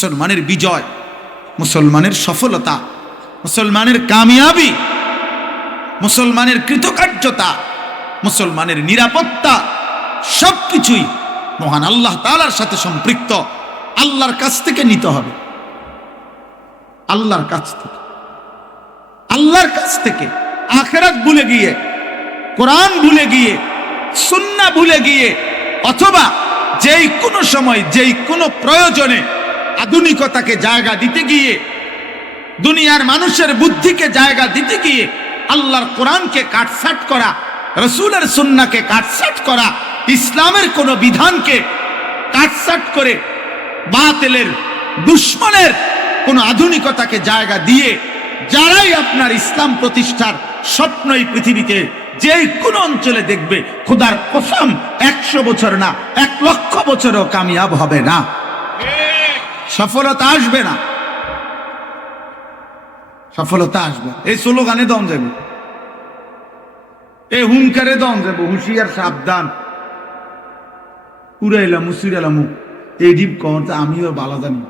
মুসলমানের বিজয়, মুসলমানের সফলতা, মুসলমানের কামিয়াবি, মুসলমানের কৃতকার্যতা, মুসলমানের নিরাপত্তা সবকিছুই মহান আল্লাহ তাআলার সাথে সম্পৃক্ত। আল্লাহর কাছ থেকে নিতে হবে, আল্লাহর কাছ থেকে, আল্লাহর কাছ থেকে। আখিরাত ভুলে গিয়ে, কোরআন ভুলে গিয়ে, সুন্নাহ ভুলে গিয়ে, অথবা যেই কোনো সময় যেই কোনো প্রয়োজনে আধুনিকতাকে জায়গা দিতে গিয়ে, দুনিয়ার মানুষের বুদ্ধিকে জায়গা দিতে গিয়ে আল্লাহর কোরআনকে কাটছাট করা, রাসূলের সুন্নাহকে কাটছাট করা, ইসলামের কোনো বিধানকে কাটছাট করে বাতিলের দুশমনের কোনো আধুনিকতাকে জায়গা দিয়ে যারাই আপনার ইসলাম প্রতিষ্ঠার স্বপ্নই পৃথিবীতে যে কোনো অঞ্চলে দেখবে, খোদার কসম 100 বছর না 1 লক্ষ বছরও কামিয়াব হবে না, সফলতা আসবে না, সফলতা আসবে। এই স্লোগানে দম যাবে, এই হুঙ্কারে দম যাবে, হুঁশিয়ার সাবধান, উড়াইলাম মুসিরালাম এই ডিপ কমতে আমিও বালা জানি।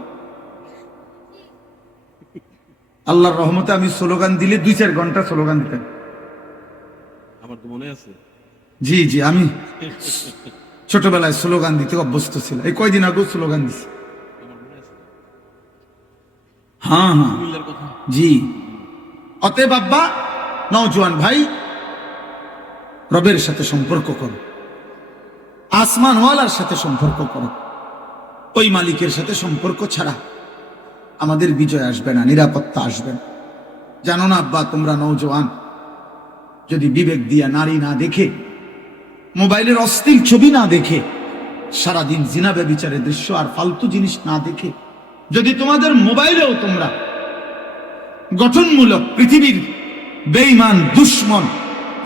আল্লাহর রহমতে আমি স্লোগান দিলে 2-4 ঘন্টা স্লোগান দিতাম। আমার তো মনে আছে, জি জি, আমি ছোটবেলায় স্লোগান দিতে অভ্যস্ত ছিল। এই কয়দিন আগেও স্লোগান দিছি। হ্যাঁ হ্যাঁ জি। অতএব আব্বা, নওজোয়ান ভাই, রবের সাথে সম্পর্ক করো, আসমানওয়ালার সাথে সম্পর্ক করো। ওই মালিকের সাথে সম্পর্ক ছাড়া আমাদের বিজয় আসবে না, নিরাপত্তা আসবে না। জানো না আব্বা, তোমরা নওজোয়ান যদি বিবেক দিয়া নারী না দেখে, মোবাইলের অশ্লীল ছবি না দেখে, সারাদিন জিনা ব্যভিচারের দৃশ্য আর ফালতু জিনিস না দেখে, যদি তোমাদের মোবাইলেও তোমরা গঠনমূলক পৃথিবীর বেঈমান, দুশমন,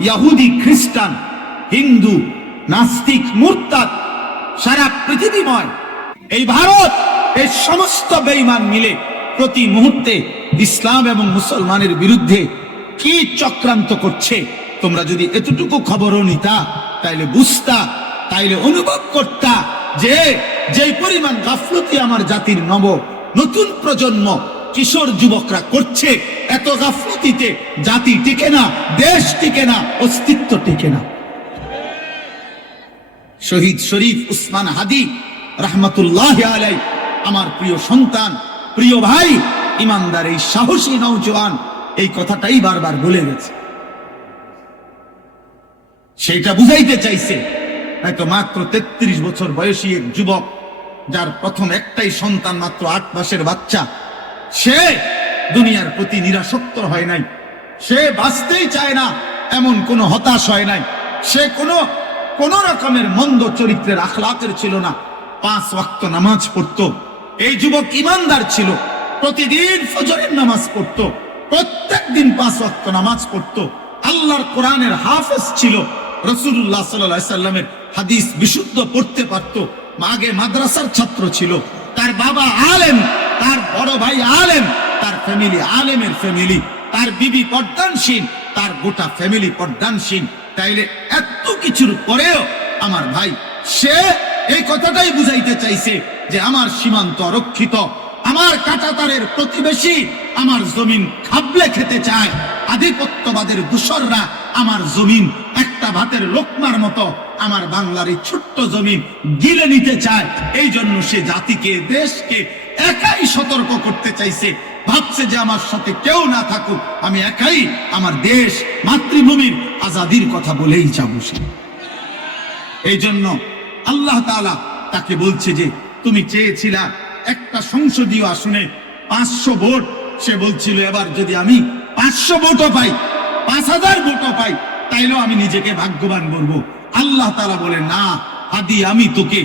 ইহুদি, খ্রিস্টান, হিন্দু, নাস্তিক, মুরতাদ, সারা পৃথিবীময় এই ভারত, এই সমস্ত বেঈমান মিলে প্রতি মুহূর্তে ইসলাম এবং মুসলমানের বিরুদ্ধে কি চক্রান্ত করছে, তোমরা যদি এতটুকু খবরও নিতা, তাইলে বুঝতা, তাইলে অনুভব করতা যে যেই পরিমাণ গাফলতি আমার জাতির নতুন প্রজন্ম, কিশোর যুবকরা করছে, এত গাফলতিতে জাতি টিকে না, দেশ টিকে না, অস্তিত্ব টিকে না। শহীদ শরীফ উসমান হাদি রাহমাতুল্লাহি আলাইহি, আমার প্রিয় সন্তান, প্রিয় ভাই, ইমানদার এই সাহসী নওজোয়ান এই কথাটাই বারবার বলে গেছে। সেইটা বুঝাইতে চাইছে। হয়তো মাত্র 33 বছর বয়সী এক যুবক, যার প্রথম একটাই সন্তান, মাত্র 8 মাসের বাচ্চা, সে দুনিয়ার প্রতি নিরাসক্ত হয় নাই, সে বাঁচতেই চায় না এমন কোন হতাশ হয় নাই, সে কোন রকমের মন্দ চরিত্রের আখলাকের ছিল না, 5 ওয়াক্ত নামাজ পড়তো। এই যুবক ইমানদার ছিল, প্রতিদিন ফজরের নামাজ পড়তো, প্রত্যেকদিন 5 ওয়াক্ত নামাজ পড়তো, আল্লাহর কোরআনের হাফেজ ছিল, রাসূলুল্লাহ সাল্লাল্লাহু আলাইহি সাল্লামের হাদিস বিশুদ্ধ পড়তে পারতো, আগে মাদ্রাসার ছাত্র ছিল, তার বাবা আলেম, তার বড় ভাই আলেম, তার ফ্যামিলি আলেমের ফ্যামিলি, তার বিবি পর্দানশীল, তার গোটা ফ্যামিলি পর্দানশীল। তাইলে এত কিছুর পরেও আমার ভাই, সে এই কথাটাই বুঝাইতে চাইছে যে আমার সীমান্ত অরক্ষিত, আমার কাঁটাতারের প্রতিবেশী আমার জমিন খাবলে খেতে চায়, আধিপত্যবাদের দূষররা আমার জমিন একটা ভাতের লোকমার মতো আমার বাংলার এই ছোট্ট জমিন গিলে নিতে চায়। এই জন্য সে জাতিকে, দেশকে একাই সতর্ক করতে চাইছে, ভাবছে যে আমার সাথে কেউ না থাকুক, আমি একাই আমার দেশ, মাতৃভূমির আজাদির কথা বলেই যাবো। এই জন্য আল্লাহ তাআলা তাকে বলছে যে তুমি চেয়েছিলা একটা সংসদীয় আসনে 500 ভোট, সে বলছিল এবার যদি আমি 500 ভোটও পাই, 5000 ভোটও পাই, তাইলেও আমি নিজেকে ভাগ্যবান বলবো। আল্লাহ তাআলা বলে, না হাদি, আমি তোকে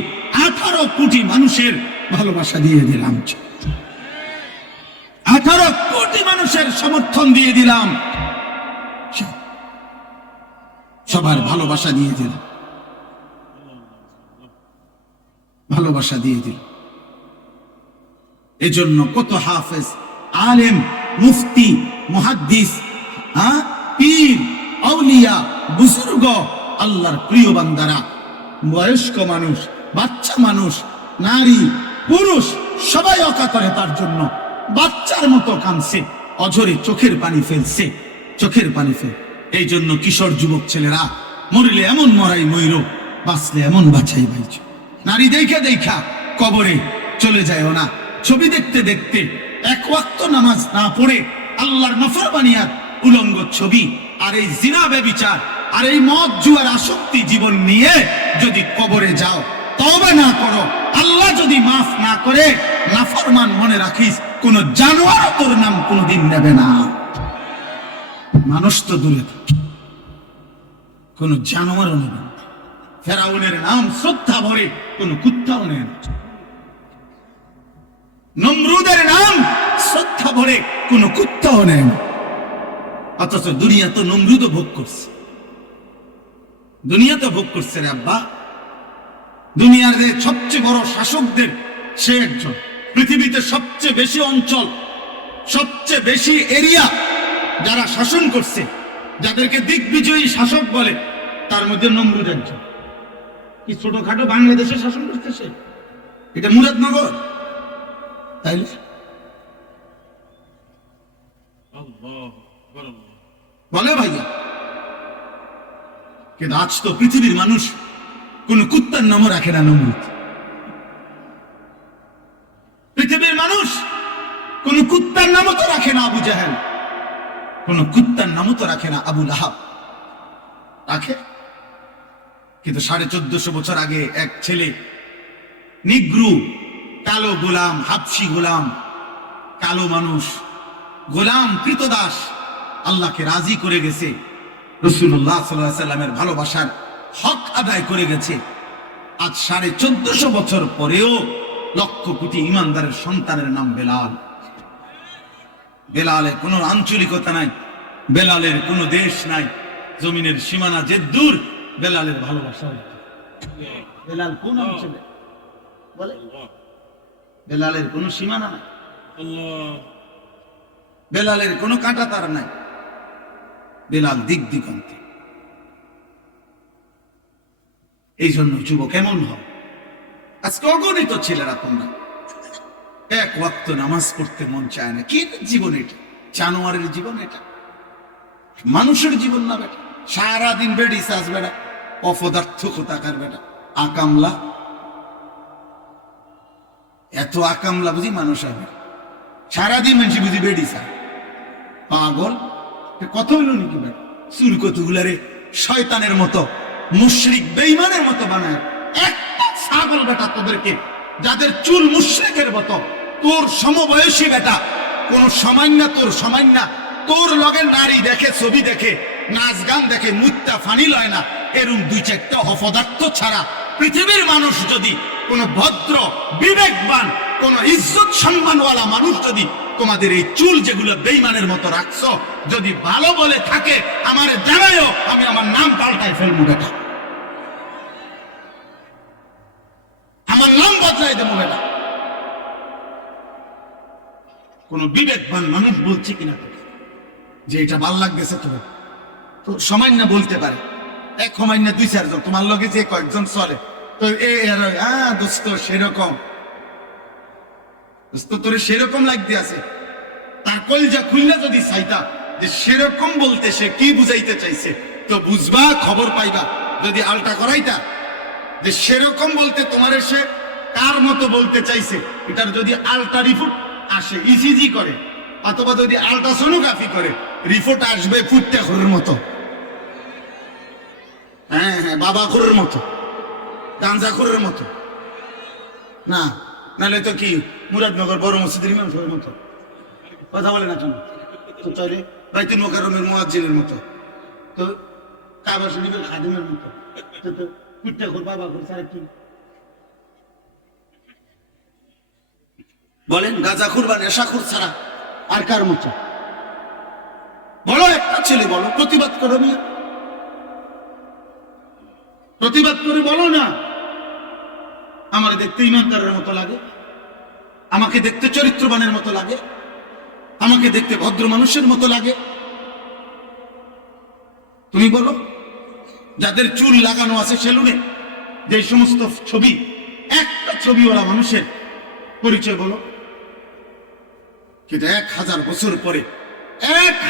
18 কোটি মানুষের ভালোবাসা দিয়ে দিলাম, 18 কোটি মানুষের সমর্থন দিয়ে দিলাম, সবার ভালোবাসা দিয়ে দিলাম, ভালোবাসা দিয়ে দিলাম। এজন্য কত হাফেজ, আলেম, মুফতি, মুহাদ্দিস, পীর, আউলিয়া, বুজুর্গ, আল্লাহর প্রিয় বান্দারা, বয়স্ক মানুষ, বাচ্চা মানুষ, নারী, পুরুষ, সবাই অকাতরে তার জন্য বাচ্চার মতো কাঁদছে, অঝরে চোখের পানি ফেলছে, চোখের পানি ফেল। এই জন্য কিশোর যুবক ছেলেরা মরিলে এমন মরাই ময়ূর, বাঁচলে এমন বাছাই বাইছ। নারী দেখা দেখা কবরে চলে যায় না। ছবি দেখতে দেখতে এক ওয়াক্ত নামাজ না পড়ে আল্লাহর নাফরমানিয়ার উলঙ্গ ছবি আর এই জিনা ব্যভিচার আর এই মদ জুয়ার আসক্তি জীবন নিয়ে যদি কবরে যাও, তওবা না করো, আল্লাহ যদি মাফ না করে, নাফরমান মনে রাখিস কোন জানোয়ার তোর নাম কোনদিন নেবে না। মানুষ তো দূরে থাকে, কোন জানোয়ারও নেবে না। ফেরাউনের নাম শ্রদ্ধা ভরে কোন কুত্তাও নেয় না। নমরুদের নাম শ্রদ্ধা ভরে কোন কুত্তাও নেয় না। অথচ দুনিয়া তো নমরুদও ভোগ করছে, দুনিয়া তো ভোগ করছে রে আব্বা। দুনিয়ার সবচেয়ে বড় শাসকদের সে একজন। পৃথিবীতে সবচেয়ে বেশি অঞ্চল, সবচেয়ে বেশি এরিয়া যারা শাসন করছে, যাদেরকে দিগ্বিজয়ী শাসক বলে, তার মধ্যে নমরুদ একজন। কি ছোটখাটো বাংলাদেশে শাসন করতেছে? এটা মুরাদনগর, তাইলে বলে ভাইয়া। কিন্তু আজ তো পৃথিবীর মানুষ কোন কুত্তার নামও রাখে না নমরুদ। পৃথিবীর মানুষ কোন কুত্তার নামও তো রাখে না আবু জাহেল, কোন কুত্তার নামও তো রাখে না আবু লাহাব। রাখে? কিন্তু 1450 বছর আগে এক ছেলে, নিগ্রু, কালো গোলাম, হাবশি গোলাম, কালো মানুষ, গোলাম কৃতদাস, আল্লাহকে রাজি করে গেছে, রাসূলুল্লাহ সাল্লাল্লাহু আলাইহি সাল্লামের ভালোবাসার হক আদায় করে গেছে। আজ 1450 বছর পরেও লক্ষ কোটি ইমানদারের সন্তানের নাম বেলাল। বেলালের কোনো আঞ্চলিকতা নাই, বেলালের কোনো দেশ নাই, জমিনের সীমানা যে দূর, বেলালের ভালোবাসা। বেলাল কোন অঞ্চলে বলে? বেলালের কোনো সীমানা নাই, বেলালের কোনো কাঁটা তার নাই, বেলাল দিক দিগন্তে। এই জন্য যুবক এমন হয়, আজকে অগণিত ছেলেরা তোমরা এক ওয়াক্ত নামাজ পড়তে মন চায় না। কি জীবন এটা? জানোয়ারের জীবন এটা, মানুষের জীবন না বেটা। সারাদিন বেডি সাজ বেটা, অপদার্থ কোথাকার বেটা, আকামলা। এত আকামলা বুঝি মানুষ হবে? সারাদিন মানুষ বুঝি বেডি সাজ, পাগল। কত হইল নাকি বেটা? চুল কতগুলারে শয়তানের মতো, মুশরিক বেঈমানের মতো বানায়। একটা ছাগল বেটা তোদেরকে, যাদের চুল মুশরিকের মতো, তোর সমবয়সী বেটা, কোন সামান্য তোর সামান্য তোর লগে নারী দেখে, ছবি দেখে, নাচ গান দেখে, মুত্তা ফানি লয় না, এরম দুই চারটা অপদার্থ ছাড়া পৃথিবীর মানুষ যদি কোন ভদ্র, বিবেকবান, কোন ইজ্জত সম্মানওয়ালা মানুষ যদি তোমাদের এই চুল যেগুলো বেঈমানের মতো রাখছো যদি ভালো বলে থাকে, আমারে জানায়ও, আমি আমার নাম পাল্টাই ফেলবো বেটা, আমার নাম বদলাই দেবো বেটা। কোন বিবেকবান মানুষ বলছে কিনা যে এটা ভাল লাগতেছে তোমার, তো সময় না বলতে পারে। এক সময় না 2-4 জন তোমার লগে যে কয়েকজন চলে, তো দোস্ত সেরকম, দোস্ত তোরে সেরকম লাগতে আছে, তার কলজা খুললে যদি চাইতা যে সেরকম বলতে সে কি বুঝাইতে চাইছে, তো বুঝবা, খবর পাইবা। যদি আলটা করাইতা যে সেরকম বলতে তোমার সে কার মতো বলতে চাইছে, এটার যদি আলটা রিপোর্ট আসে, ইসিজি করে, অথবা যদি আলট্রাসোনোগ্রাফি করে, রিপোর্ট আসবে ফুটটা খোরের মতো। হ্যাঁ হ্যাঁ, বাবা খোরের মতো, গাঞ্জা খোরের মতো না, নাহলে তো কি মুরাদনগর বড় মসজিদের ইমাম সাহেবের মতো কথা বলে না কেন? তো তাহলে বাইতুল মোকাররমের মুয়াজ্জিনের মতো, তো কাবা শরীফের খাদিমের মতো, তো ফুটটা খোর, বাবা খোর ছাড়া কি বলেন? গাঁজাখুর বা নেশাখুর ছাড়া আর কার মতো? বলো, একটা ছেলে বলো, প্রতিবাদ করো, মিয়া প্রতিবাদ করে বলো না, আমার দেখতে ইমানদারের মতো লাগে, আমাকে দেখতে চরিত্রবানের মতো লাগে, আমাকে দেখতে ভদ্র মানুষের মতো লাগে। তুমি বলো, যাদের চুল লাগানো আছে সেলুনে, যে সমস্ত ছবি, একটা ছবি ওরা মানুষের পরিচয় বলো। কিন্তু 1000 বছর পরে,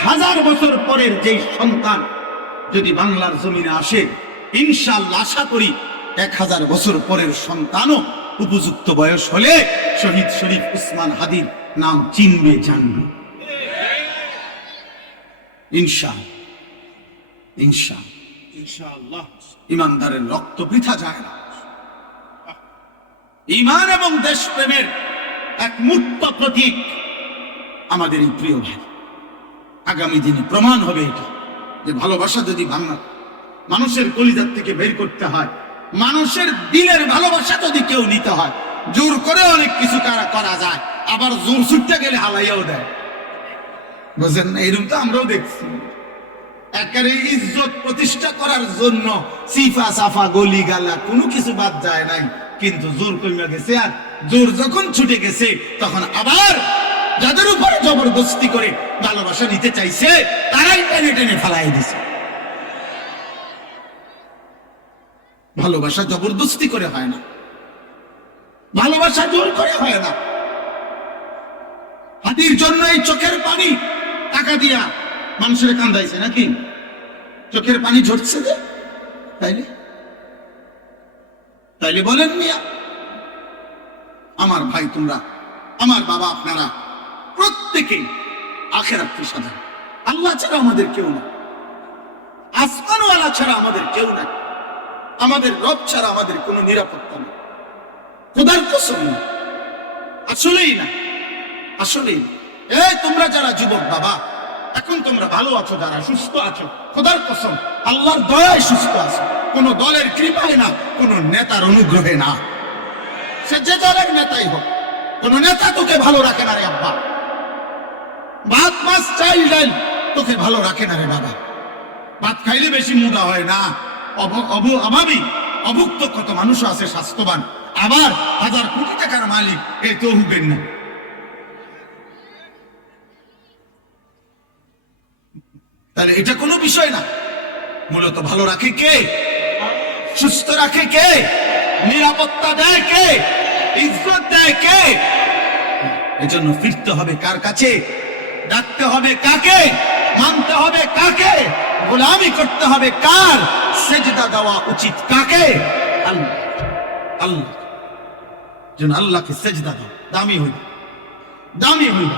1000 বছর পরের যে সন্তান যদি বাংলার জমিনে আসে, ইনশাআল্লাহ আশা করি 1000 বছর পরের সন্তানও উপযুক্ত বয়স হলে শহীদ শরীফ উসমান হাদির নাম চিনবে, জানবে। ইনশাআল্লাহ, ইনশাআল্লাহ। ইনশাআল্লাহ। ইমানদারের রক্ত বৃথা যায় না। ঈমান এবং দেশপ্রেমের এক মূর্ত প্রতীক আমাদের এই প্রিয় ভাই। আগামী দিনে প্রমাণ হবে এটা, যে ভালোবাসা যদি বাংলা মানুষের কলিজার থেকে বের করতে হয়, মানুষের দিলের ভালোবাসা যদি কেউ নিতে হয়, জোর করে অনেক কিছু করা যায়, আবার জোর ছুটতে গেলে হালাইয়াও দেয়। বুঝেন না? এরকম তো আমরাও দেখছি। একেবারে ইজ্জত প্রতিষ্ঠা করার জন্য সিফা সাফা গলি গালা কোনো কিছু বাদ যায় নাই, কিন্তু জোর কমে গেছে। আর জোর যখন ছুটে গেছে, তখন আবার যাদের উপরে জবরদস্তি করে ভালোবাসা নিতে চাইছে, তারাই টেনে টেনে ফেলাই দিছে। ভালোবাসা জবরদস্তি করে হয় না, ভালোবাসা জোর করে হয় না। হাতির জন্য এই চোখের পানি টাকা দিয়া মানুষের কান্দাইছে নাকি? চোখের পানি ঝরছে যে, তাইলে তাইলে বলেন মিয়া, আমার ভাই তোমরা, আমার বাবা আপনারা প্রত্যেকেই আখিরাতকে সাজান। আল্লাহ ছাড়া আমাদের কেউ না, আসমানওয়ালা ছাড়া আমাদের কেউ নাই, আমাদের রব ছাড়া আমাদের কোনো নিরাপত্তা নেই। খোদার কসম না, আসলেই না, আসলেই। এই তোমরা যারা যুবক বাবা, এখন তোমরা ভালো আছো, যারা সুস্থ আছো, খোদার কসম আল্লাহর দয়ায় সুস্থ আছো, কোন দলের কৃপায় না, কোন নেতার অনুগ্রহে না। সে যে দলের নেতাই হোক, কোন নেতা তোকে ভালো রাখে না রে আব্বা। ভাত মাছ চাল ডাল তোকে ভালো রাখে না রে বাবা। ভাত খাইলে বেশি মোটা হয় না, অভাবী অভুক্ত কত মানুষ আছে স্বাস্থ্যবান, আবার 1000 কোটি টাকার মালিক, এই তো হুবেন না। তাহলে এটা কোনো বিষয় না। মূলত ভালো রাখে কে? সুস্থ রাখে কে? নিরাপত্তা দেয় কে? ইজ্জত দেয় কে? এজন্য ফিরতে হবে কার কাছে? ডাকতে হবে কাকে? মানতে হবে কাকে? গোলামি করতে হবে কার? সেজদা দেওয়া উচিত কাকে? আল্লাহ। আল্লাহ যেন আল্লাহকে সেজদা দাও, দামি হইল, দামি হইল।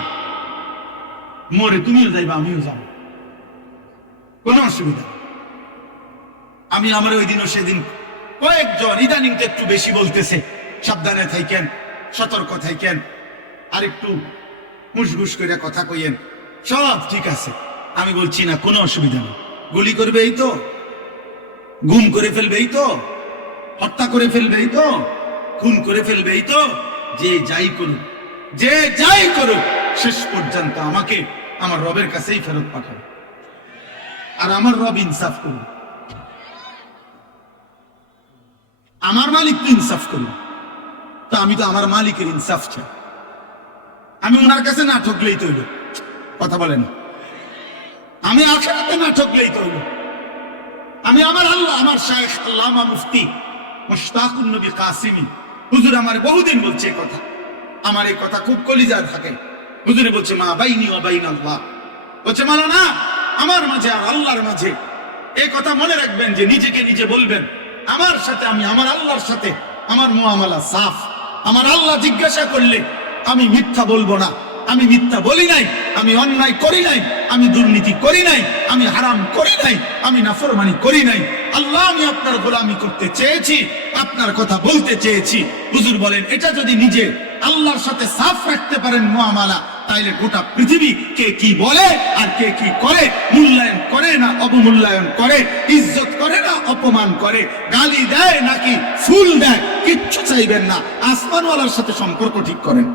মরে তুমিও যাইবা, আমিও যাবো, কোনো অসুবিধা। আমি আমার ওই দিনও সেদিন কয়েকজন ইদানিং তো একটু বেশি বলতেছে, সাবধানে থাকেন, সতর্ক থাকেন, আর একটু মুসগুস করে কথা কইয়েন, সব ঠিক আছে। আমি বলছি না, কোনো অসুবিধা নেই। গুলি করবে এই তো, গুম করে ফেলবে এই তো, হত্যা করে ফেলবে এই তো, খুন করে ফেলবে এই তো, যে যাই করুক, যে যাই করুক, শেষ পর্যন্ত আমাকে আমার রবের কাছেই ফেরত পাঠাবে। আর আমার রব ইনসাফ করবে, আমার মালিক তো ইনসাফ করবে। তা আমি তো আমার মালিকের ইনসাফ চাই। আমি ওনার কাছে না ঠকলেই তো হইল, কথা বলেন। আমি আখিরাতে না ঠকলেই তো হইল। আমি আমার আল্লাহ, আমার শায়েখ আল্লামা মুফতি মুশতাকুন নবী কাসিমি হুজুর আমার বহুদিন বলছে এই কথা, আমার এই কথা খুব কলিজায় থাকে। হুজুরে বলছে, মা বাইনি ওয়া বাইন আল্লাহ, বলছে মাওলানা আমার মাঝে আর আল্লাহর মাঝে, এই কথা মনে রাখবেন যে নিজেকে নিজে বলবেন, আমার সাথে আমি আমার আল্লাহর সাথে আমার মুআমালা সাফ। আমার আল্লাহ জিজ্ঞাসা করলে আমি মিথ্যা বলবো না, আমি মিথ্যা বলি নাই, আমি অন্যায় করি নাই, আমি দুর্নীতি করি নাই, আমি হারাম করি নাই, আমি নাফরমানি করি নাই। আল্লাহ আমি আপনার গোলামি করতে চেয়েছি, আপনার কথা বলতে চেয়েছি। হুজুর বলেন, এটা যদি নিজে আল্লাহর সাথে সাফ রাখতে পারেন মুআমালা, তাইলে গোটা পৃথিবী কে কি বলে আর কে কি করে, মূল্যায়ন করে না অবমূল্যায়ন করে, ইজ্জত করে না অপমান করে, গালি দেয় নাকি ফুল দেয়, কিচ্ছু চাইবেন না, আসমানওয়ালার সাথে সম্পর্ক ঠিক করেন,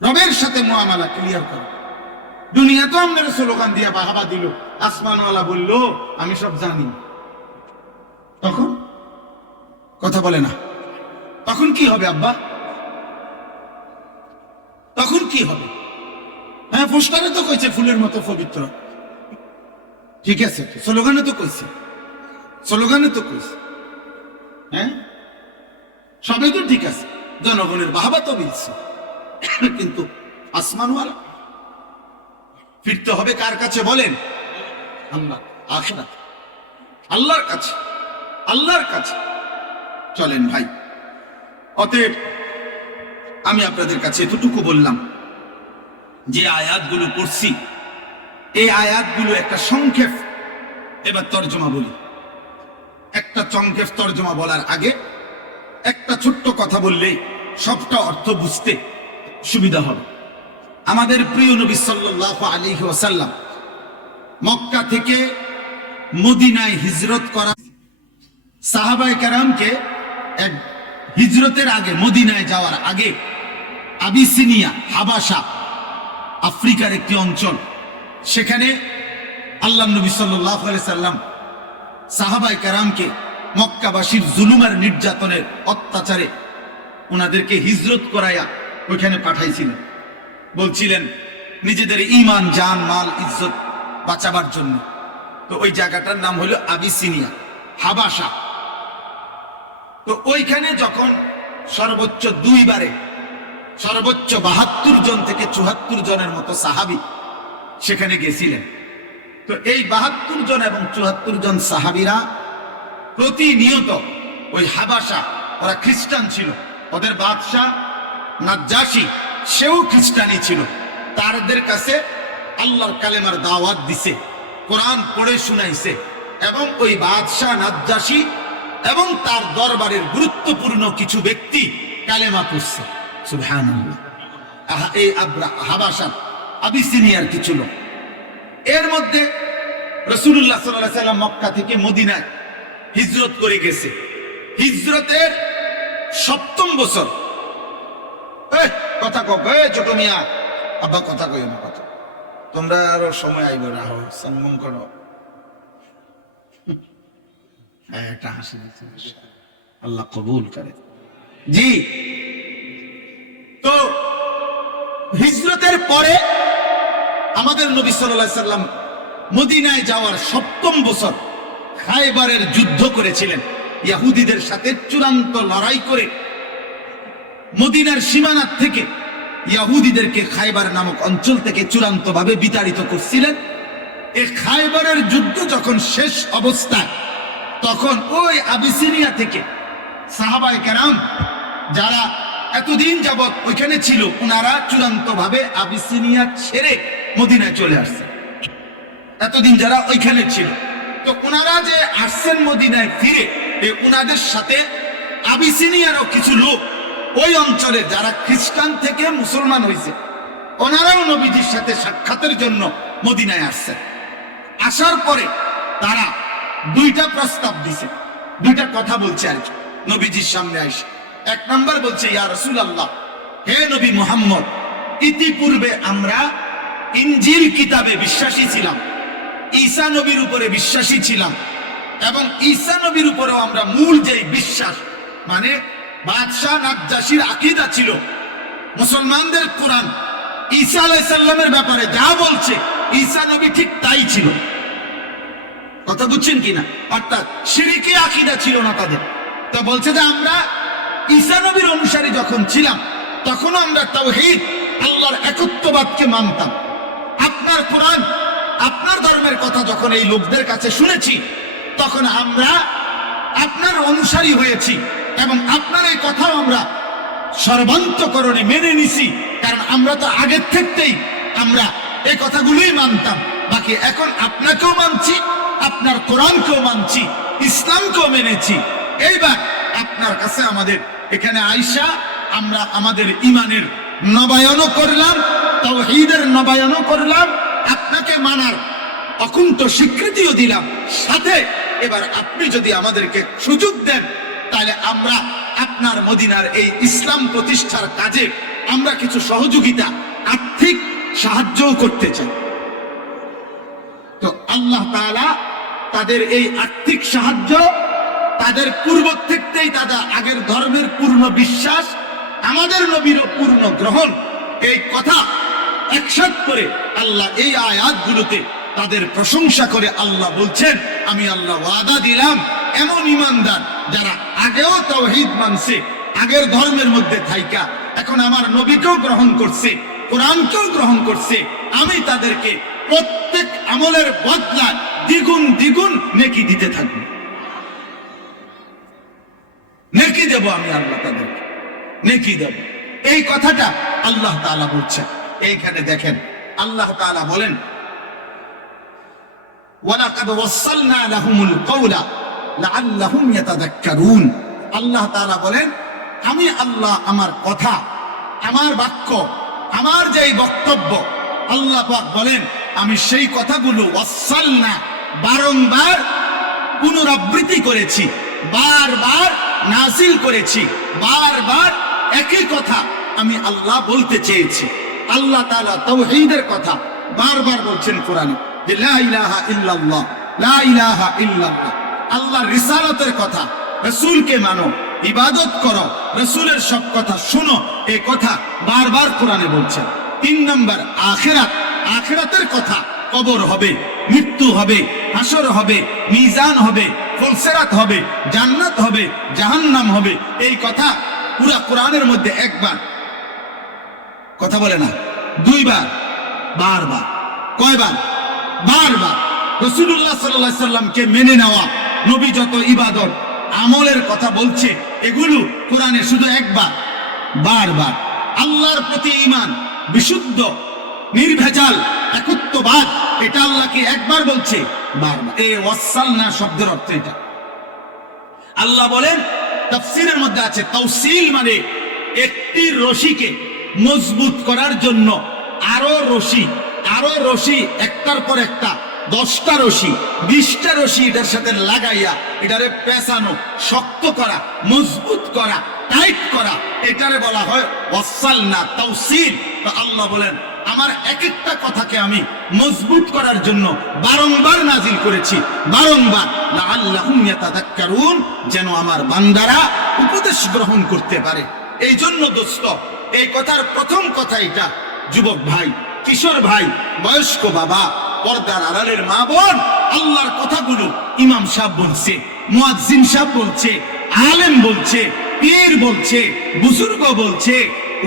রবের সাথে মুআমালা ক্লিয়ার করেন। দুনিয়া তো আমাদের স্লোগান দিয়া বাহাবা দিল, আসমানওয়ালা বলল আমি সব জানি, তখন কথা বলে না। তখন কি হবে আব্বা? তখন কি হবে? হ্যাঁ, পোস্টারে তো কইছে ফুলের মতো পবিত্র, ঠিক আছে, স্লোগানে তো কইছে, স্লোগানে তো কইছে। হ্যাঁ, সবই তো ঠিক আছে, জনগণের বাহবা তো মিলছে, কিন্তু আসমানওয়ালা ফিরতে হবে কার কাছে বলেন? আল্লাহ, আখিরাত, আল্লাহর কাছে, আল্লাহর কাছে। চলেন ভাই, অতএব আমি আপনাদের কাছে এতটুকু বললাম, যে আয়াতগুলো পড়ছি এই আয়াতগুলো একটা সংক্ষেপ এবার তর্জমা বলি। একটা সংক্ষেপ তর্জমা বলার আগে একটা ছোট্ট কথা বললেই সবটা অর্থ বুঝতে সুবিধা হবে। আমাদের প্রিয় নবী সাল্লাল্লাহু আলাইহি ওয়াসাল্লাম মক্কা থেকে মদিনায় হিজরত করা সাহাবায়ে কেরামকে এক হিজরতের আগে, মদিনায় যাওয়ার আগে আবিসিনিয়া, হাবাসা, আফ্রিকার একটি অঞ্চল, সেখানে আল্লাহ নবী সাল্লাল্লাহু আলাইহি সাল্লাম সাহাবায়ে কেরামকে মক্কাবাসীর জুলুমের নির্যাতনের অত্যাচারে ওনাদেরকে হিজরত করাইয়া ওইখানে পাঠাইছিলেন। বলছিলেন নিজেদের ঈমান, জান, মাল, ইজ্জত বাঁচাবার জন্য। তো ওই জায়গাটার নাম হলো আবিসিনিয়া, হাবাসা। তো ওইখানে যখন সর্বোচ্চ 2 বারে সর্বোচ্চ 72 জন থেকে 74 জনের মতো সাহাবী সেখানে গেছিলেন। তো এই 72 জন এবং 74 জন সাহাবীরা প্রতিনিয়ত ওই হাবাসা, ওরা খ্রিস্টান ছিল, ওদের বাদশাহ নাজ্জাশী সেও খ্রিস্টানই ছিল, তাদের কাছে আল্লাহর কালেমার দাওয়াত দিছে, কোরআন পড়ে শুনাইছে, এবং ওই বাদশাহ নাজ্জাশী এবং তার দরবারের গুরুত্বপূর্ণ কিছু ব্যক্তি কালেমা পড়ছে। সুবহানাল্লাহ। এই হাবাসা, আবিসিনিয়ার কিছু লোক। এর মধ্যে রাসূলুল্লাহ সাল্লাল্লাহু আলাইহি ওয়াসাল্লাম মক্কা থেকে মদিনায় হিজরত করে গেছে। হিজরতের 7ম বছর। কথা কও, ছোট মিয়া, আব্বা কথা কইও না, কথা তোমরা আরো সময় আইব, রাহো, সম্মান করো। একটা হাসি দিচ্ছে, আল্লাহ কবুল করে। জি, তো হিজরতের পরে আমাদের নবী সাল্লাল্লাহু আলাইহি সাল্লাম মদিনায় যাওয়ার 7ম বছর খায়বারের যুদ্ধ করেছিলেন। ইহুদিদের সাথে চূড়ান্ত লড়াই করে মদিনার সীমানা থেকে ইহুদিদেরকে খায়বার নামক অঞ্চল থেকে চূড়ান্ত ভাবে বিতাড়িত করছিলেন। এই খায়বারের যুদ্ধ যখন শেষ অবস্থায়, তখন ওই আবিসিনিয়া থেকে সাহাবায়ে কেরাম যারা এতদিন যাবৎ ওইখানে ছিল, ওনারা চূড়ান্ত ভাবে আবিসিনিয়া ছেড়ে মদিনায় চলে আসছে। এতদিন যারা ওইখানে ছিল, তো ওনারা যে আসছেন মদিনায় ফিরে, ওনাদের সাথে আবিসিনিয়ারও কিছু লোক ওই অঞ্চলে যারা খ্রিস্টান থেকে মুসলমান হয়েছে, ওনারাও নবীজির সাথে সাক্ষাতের জন্য মদিনায় আসছেন। আসার পরে তারা 2টা প্রস্তাব দিছে, 2টা কথা বলছে আর কি নবীজির সামনে আসে। 1 নম্বর বলছে, ইয়া রাসূলুল্লাহ, হে নবী মুহাম্মদ, ইতিপূর্বে আমরা ইনজিল কিতাবে বিশ্বাসী ছিলাম, ঈসা নবীর উপরে বিশ্বাসী ছিলাম, এবং ঈসা নবীর উপরেও আমরা মূল যে বিশ্বাস, মানে বাদশাহ নাজ্জাশীর আকীদা ছিল, মুসলমানদের কোরআন ঈসা আলাইহিস সালামের ব্যাপারে যা বলছে ঈসা নবী ঠিক তাই ছিল। কথা বুঝছেন কিনা? অর্থাৎ শিরকি আকীদা ছিল না তাদের। তো বলছে যে আমরা ঈসা নবীর অনুসারী যখন ছিলাম, তখনও আমরা তাওহীদ, আল্লাহর একত্ববাদকে মানতাম। আপনার কোরআন, আপনার ধর্মের কথা যখন এই লোকদের কাছে শুনেছি, তখন আমরা আপনার অনুসারী হয়েছি, এবং আপনার এই কথাও আমরা সর্বান্তকরণে মেনে নিছি, কারণ আমরা তো আগের থেকেই আমরা এই কথাগুলোই মানতাম। বাকি এখন আপনাকেও মানছি, আপনার কোরআনকেও মানছি, ইসলামকেও মেনেছি। এইবার আপনার কাছে আমাদের এখানে আইসা আমরা আমাদের ঈমানের নবায়নও করলাম, তাওহীদের নবায়নও করলাম, আপনাকে মানার অকুণ্ঠ স্বীকৃতিও দিলাম। সাথে এবার আপনি যদি আমাদেরকে সুযোগ দেন, তাহলে আমরা আপনার মদিনার এই ইসলাম প্রতিষ্ঠার কাজে আমরা কিছু সহযোগিতা, আর্থিক সাহায্যও করতে চাই। তো আল্লাহ তাআলা তাদের এই আর্থিক সাহায্য, তাদের পূর্ব থেকেই তাদের আগের ধর্মের পূর্ণ বিশ্বাস, আমাদের নবীরও পূর্ণ গ্রহণ, এই কথা একসাথে করে আল্লাহ এই আয়াতগুলোতে তাদের প্রশংসা করে আল্লাহ বলছেন, আমি আল্লাহ ওয়াদা দিলাম এমন ঈমানদার যারা আগেও তাওহীদ মানছে, আগের ধর্মের মধ্যে থাইকা এখন আমার নবীকেও গ্রহণ করছে, কোরআনকেও গ্রহণ করছে, আমি তাদেরকে প্রত্যেক আমলের বদলা দ্বিগুণ দ্বিগুণ নেকি দিতে থাকবো। নেকি দেব আমি, আল্লাহ তাদেরকে নেকি দেব। এই কথাটা আল্লাহ তাআলা বলছেন। এইখানে দেখেন আল্লাহ তাআলা বলেন, ওয়ালাকাদ ওয়াসালনা লাহুমুল কাওলা লাআল্লাহুম ইয়াতাযাক্কারুন। আল্লাহ তাআলা বলেন, আমি আল্লাহ আমার কথা, আমার বাক্য, আমার যেই বক্তব্য, আল্লাহ পাক বলেন আমি সেই কথাগুলো ওয়াসালনা বারংবার পুনরাবৃত্তি করেছি, বারবার নাজিল করেছি, বারবার একই কথা আমি আল্লাহ বলতে চেয়েছি। আল্লাহ তাআলা তাওহীদের কথা বারবার বলছেন কোরআনে, যে লা ইলাহা ইল্লাল্লাহ, লা ইলাহা ইল্লাল্লাহ। আল্লাহর রিসালাতের কথা, রাসূলকে মানো, ইবাদত করো, রাসূলের সব কথা শুনো, এই কথা বারবার কোরআনে বলছেন। 3 নাম্বার আখিরাত, আখিরাতের কথা, কবর হবে, মৃত্যু হবে, হাসর হবে, মিজান হবে, ফুলসিরাত হবে, জান্নাত হবে, জাহান্নাম হবে, এই কথা পুরা কোরআনের মধ্যে একবার কথা বলে না, 2 বার, বারবার। কয়বার? বারবার। রাসূলুল্লাহ সাল্লাল্লাহু আলাইহি সাল্লামকে মেনে নেওয়া, নবী যত ইবাদত আমলের কথা বলছে এগুলো কোরআনে শুধু একবার, বারবার। আল্লাহর প্রতি ঈমান, বিশুদ্ধ নির্ভেজাল একত্ববাদ, এটা আল্লাহকে একবার বলছে, বারবার। এই ওয়াসালনা শব্দের অর্থ এটা। আল্লাহ বলেন, তাফসীরের মধ্যে আছে তাওসীল মানে একটি রশিকে মজবুত করার জন্য আরো রশি, আরো রশি, একটার পর একটা 10টা রশি, 20টা রশি এটার সাথে লাগাইয়া এটারে পেঁচানো, শক্ত করা, মজবুত করা, টাইট করা, এটারে বলা হয় ওয়াসালনা, তাওসীল। তো আল্লাহ বলেন আমার এক একটা কথাকে আমি মজবুত করার জন্য বারংবার নাজিল করেছি, বারংবার, লাআল্লাহুম ইয়াতাযাক্কারুন, যেন আমার বান্দারা উপদেশ গ্রহণ করতে পারে। এই জন্য দোস্ত, এই কথার প্রথম কথা এটা, যুবক ভাই, কিশোর ভাই, বয়স্ক বাবা, পর্দার আড়ালের মা বোন, আল্লাহর কথাগুলো ইমাম সাহেব বলছে, মুয়াজ্জিন সাহেব বলছে, আলেম বলছে, পীর বলছে, বুজুর্গ বলছে,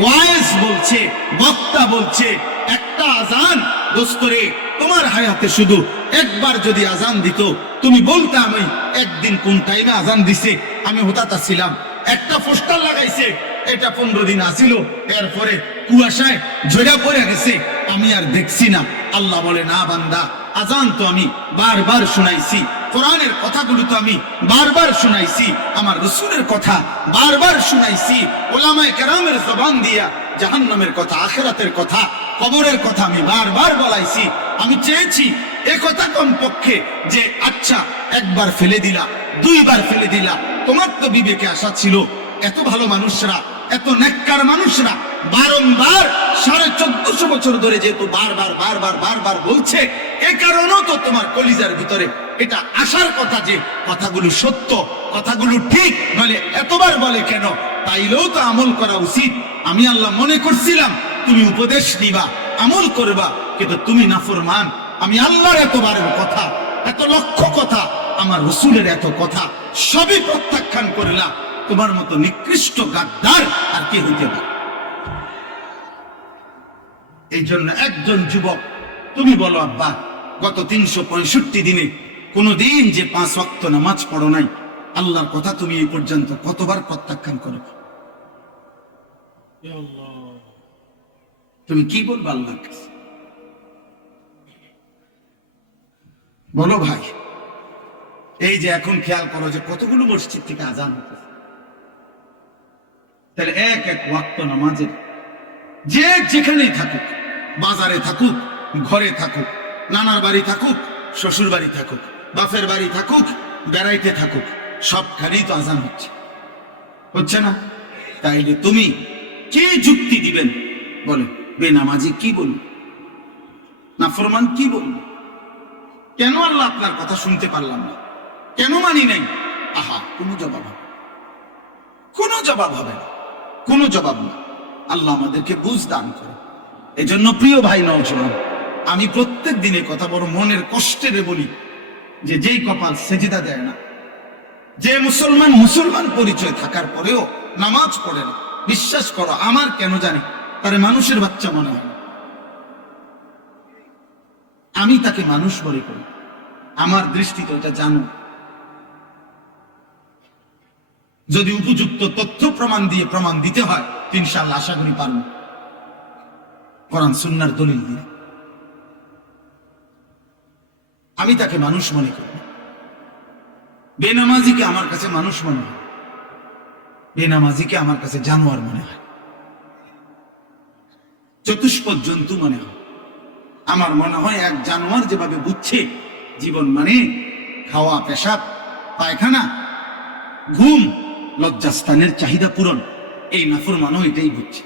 ওয়াইজ বলছে, বক্তা বলছে, একটা আজান দোস্তরে তোমার হায়াতে শুধু একবার যদি আজান দিত, তুমি বলতে আমি একদিন কোন টাইমে আজান দিছে আমি হতাতা ছিলাম, একটা পোস্টার লাগাইছে এটা 15 দিন আসিল, এরপরে কুয়াশায় ঝরে পড়ে গেছে, আমি আর দেখছি না। আল্লাহ বলে, না বান্দা, আজান তো আমি বারবার শুনাইছি, কোরআনের কথাগুলো তো আমি বারবার শুনাইছি, আমার রাসূলের কথা বারবার শুনাইছি, উলামায়ে কেরামের জবান দিয়া জাহান্নামের কথা, আখিরাতের কথা, কবরের কথা আমি বারবার বলাইছি। আমি চেয়েছি এ কথা কমপক্ষে যে আচ্ছা একবার ফেলে দিলা, 2 বার ফেলে দিলা, তোমার তো বিবেকে আসা ছিল, এত ভালো মানুষরা, এত নেককার মানুষরা বারংবার 1450 বছর ধরে যেহেতু বারবার বারবার বারবার বলছে, এ কারণেও তো তোমার কলিজার ভিতরে এটা আসার কথা যে কথাগুলো সত্য, কথাগুলো ঠিক, নলে এতবার বলে কেন? তাইলেও তো আমল করা উচিত। আমি আল্লাহ মনে করছিলাম তুমি উপদেশ দিবা, আমল করবা, কিন্তু তুমি নাফরমান। আমি আল্লাহর এতবারের কথা, এত লক্ষ কথা, আমার রাসূলের এত কথা সবই প্রত্যাখ্যান করলা। তোমার মতো নিকৃষ্ট গাদ্দার আর কে হইতে পারে? এই জন্য একজন যুবক, তুমি বলো আব্বা, গত 365 দিনে কোনদিন যে 5 ওয়াক্ত নামাজ পড়ো নাই, আল্লাহর কথা তুমি এই পর্যন্ত কতবার প্রত্যাখ্যান করো? তুমি কি বলবো আল্লাহর কাছে? বলো ভাই। এই যে এখন খেয়াল করো যে কতগুলো মসজিদ থেকে আজান হতেছে, তাহলে এক এক ওয়াক্ত নামাজের যে যেখানেই থাকুক, বাজারে থাকুক, ঘরে থাকুক, নানার বাড়ি থাকুক, শ্বশুর বাড়ি থাকুক, বাপের বাড়ি থাকুক, বেড়াইতে থাকুক, সবখানেই তো আজান হচ্ছে, হচ্ছে না? তাইলে তুমি কি যুক্তি দিবেন বলে? বেনামাজি কি বলবে? নাফরমান কি বলবে? কেন আল্লাহ আপনার কথা শুনতে পারলাম না, কেন মানি নাই? আহা, কোনো জবাব হবে, কোনো জবাব হবে না, কোনো জবাব না। আল্লাহ আমাদেরকে বুঝ দান করে। এই জন্য প্রিয় ভাই নওজোয়ান, আমি প্রত্যেক দিনে কথা বড় মনের কষ্টের বলি যে যেই কপাল সেজদা দেয় না, যে মুসলমান মুসলমান পরিচয় থাকার পরেও নামাজ পড়ে না, বিশ্বাস করো আমার কেন জানি তারে মানুষের বাচ্চা মনে হয়। আমি তাকে মানুষ মনে করি, আমার দৃষ্টিতে এটা জানো। যদি উপযুক্ত তথ্য প্রমাণ দিয়ে প্রমাণ দিতে হয় ইনশাআল্লাহ আশা করি পারবো, কোরআন সুন্নাহর দলিল দিয়ে। আমি তাকে মানুষ মনে করি। বেনামাজিকে আমার কাছে মানুষ মনে হয়, বেনামাজিকে আমার কাছে জানোয়ার মনে হয়, চতুষ্পদ জন্তু মনে হয়। আমার মনে হয় এক জানোয়ার যেভাবে বুঝছে জীবন মানে খাওয়া, পেশাব, পায়খানা, ঘুম, লজ্জাস্থানের চাহিদা পূরণ, এই নাফরমানও এটাই বুঝছে,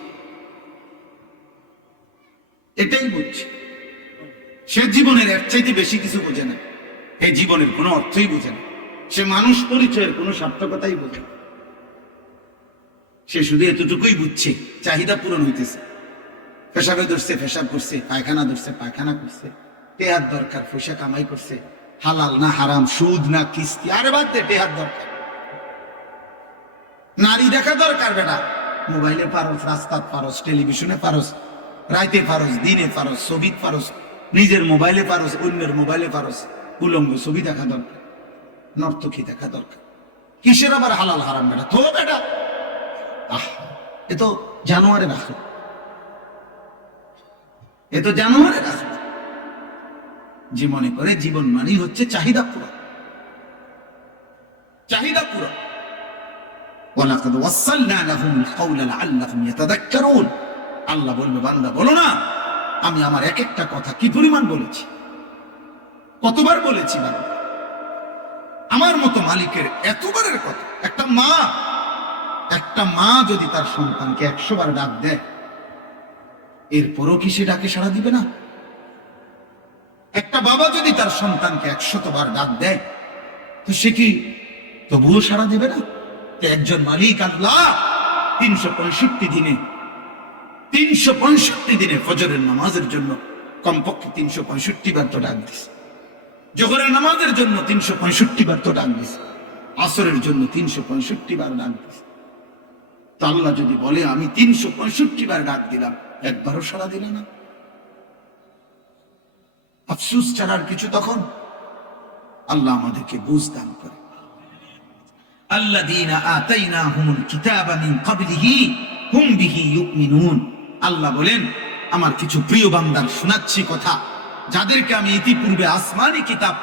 এটাই বুঝছে। সে জীবনের এর চাইতে বেশি কিছু বোঝে না, এই জীবনের কোনো অর্থই বোঝে না, সে মানুষ পরিচয়ের কোনো সার্থকতাই বোঝে না। সে শুধু এতটুকুই বুঝছে চাহিদা পূরণ হইতেছে, পেশাবে ধরছে পেশাব করছে, পায়খানা ধরছে পায়খানা করছে, টেহার দরকার পয়সা কামাই করছে, হালাল না হারাম, সুদ না কিস্তি, আরে বাদ দে, টেহার দরকার, নারী দেখা দরকার বেটা, মোবাইলে পারস, রাস্তাত পারস, টেলিভিশনে পারস, রাইতে পারস, দিনে পারস, ছবি পারস, নিজের মোবাইলে পারস, অন্যের মোবাইলে পারস, উলঙ্গ ছবি দেখা দরকার, নর্তকী দেখা দরকার, কিসের আবার হালাল হারাম বেটা, তো বেটা এ তো জানোয়ারের আখল, এ তো জানোয়ারের আখল। যে মনে করে জীবন মানেই হচ্ছে চাহিদা পূরণ, চাহিদা পূরণ। ওয়ালাকাদ ওয়াসালনা লাহুমুল কাওলা লাআল্লাহুম ইয়াতাযাক্কারুন। আল্লাহ বলবে বান্দা বলো না আমি আমার এক একটা কথা কি পরিমাণ বলেছি, কতবার বলেছি বান্দা, আমার মতো মালিকের এতবারের কথা। একটা মা যদি তার সন্তানকে 100 বার ডাক দেয়, এরপরও কি সে ডাকে সাড়া দিবে না? একটা বাবা যদি তার সন্তানকে 100 বার ডাক দেয়, তো সে কি তবুও সাড়া দেবে না? একজন মালিক আল্লাহ 365 দিনে ফজরের নামাজের জন্য কমপক্ষে 365 বার তো ডাক দিছে, জোহরের নামাজের জন্য 365 বার তো ডাক দিছে, আসরের জন্য 365 বার ডাক দিছে। তো আল্লাহ যদি বলে আমি 365 বার ডাক দিলাম, একবারও সাড়া দিল না, আফসোস ছাড়ার কিছু তখন? আল্লাহ আমাদেরকে বুঝ দান করে। আল্লাযীনা আতাইনাহুমুল কিতাবা মিন ক্বাবলিহি হুম বিহি ইউমিনুন। আল্লাহ বলেন আমার কিছু প্রিয় বান্দার শোনাচ্ছি কথা, যাদেরকে আমি ইতিপূর্বে আসমানি কিতাব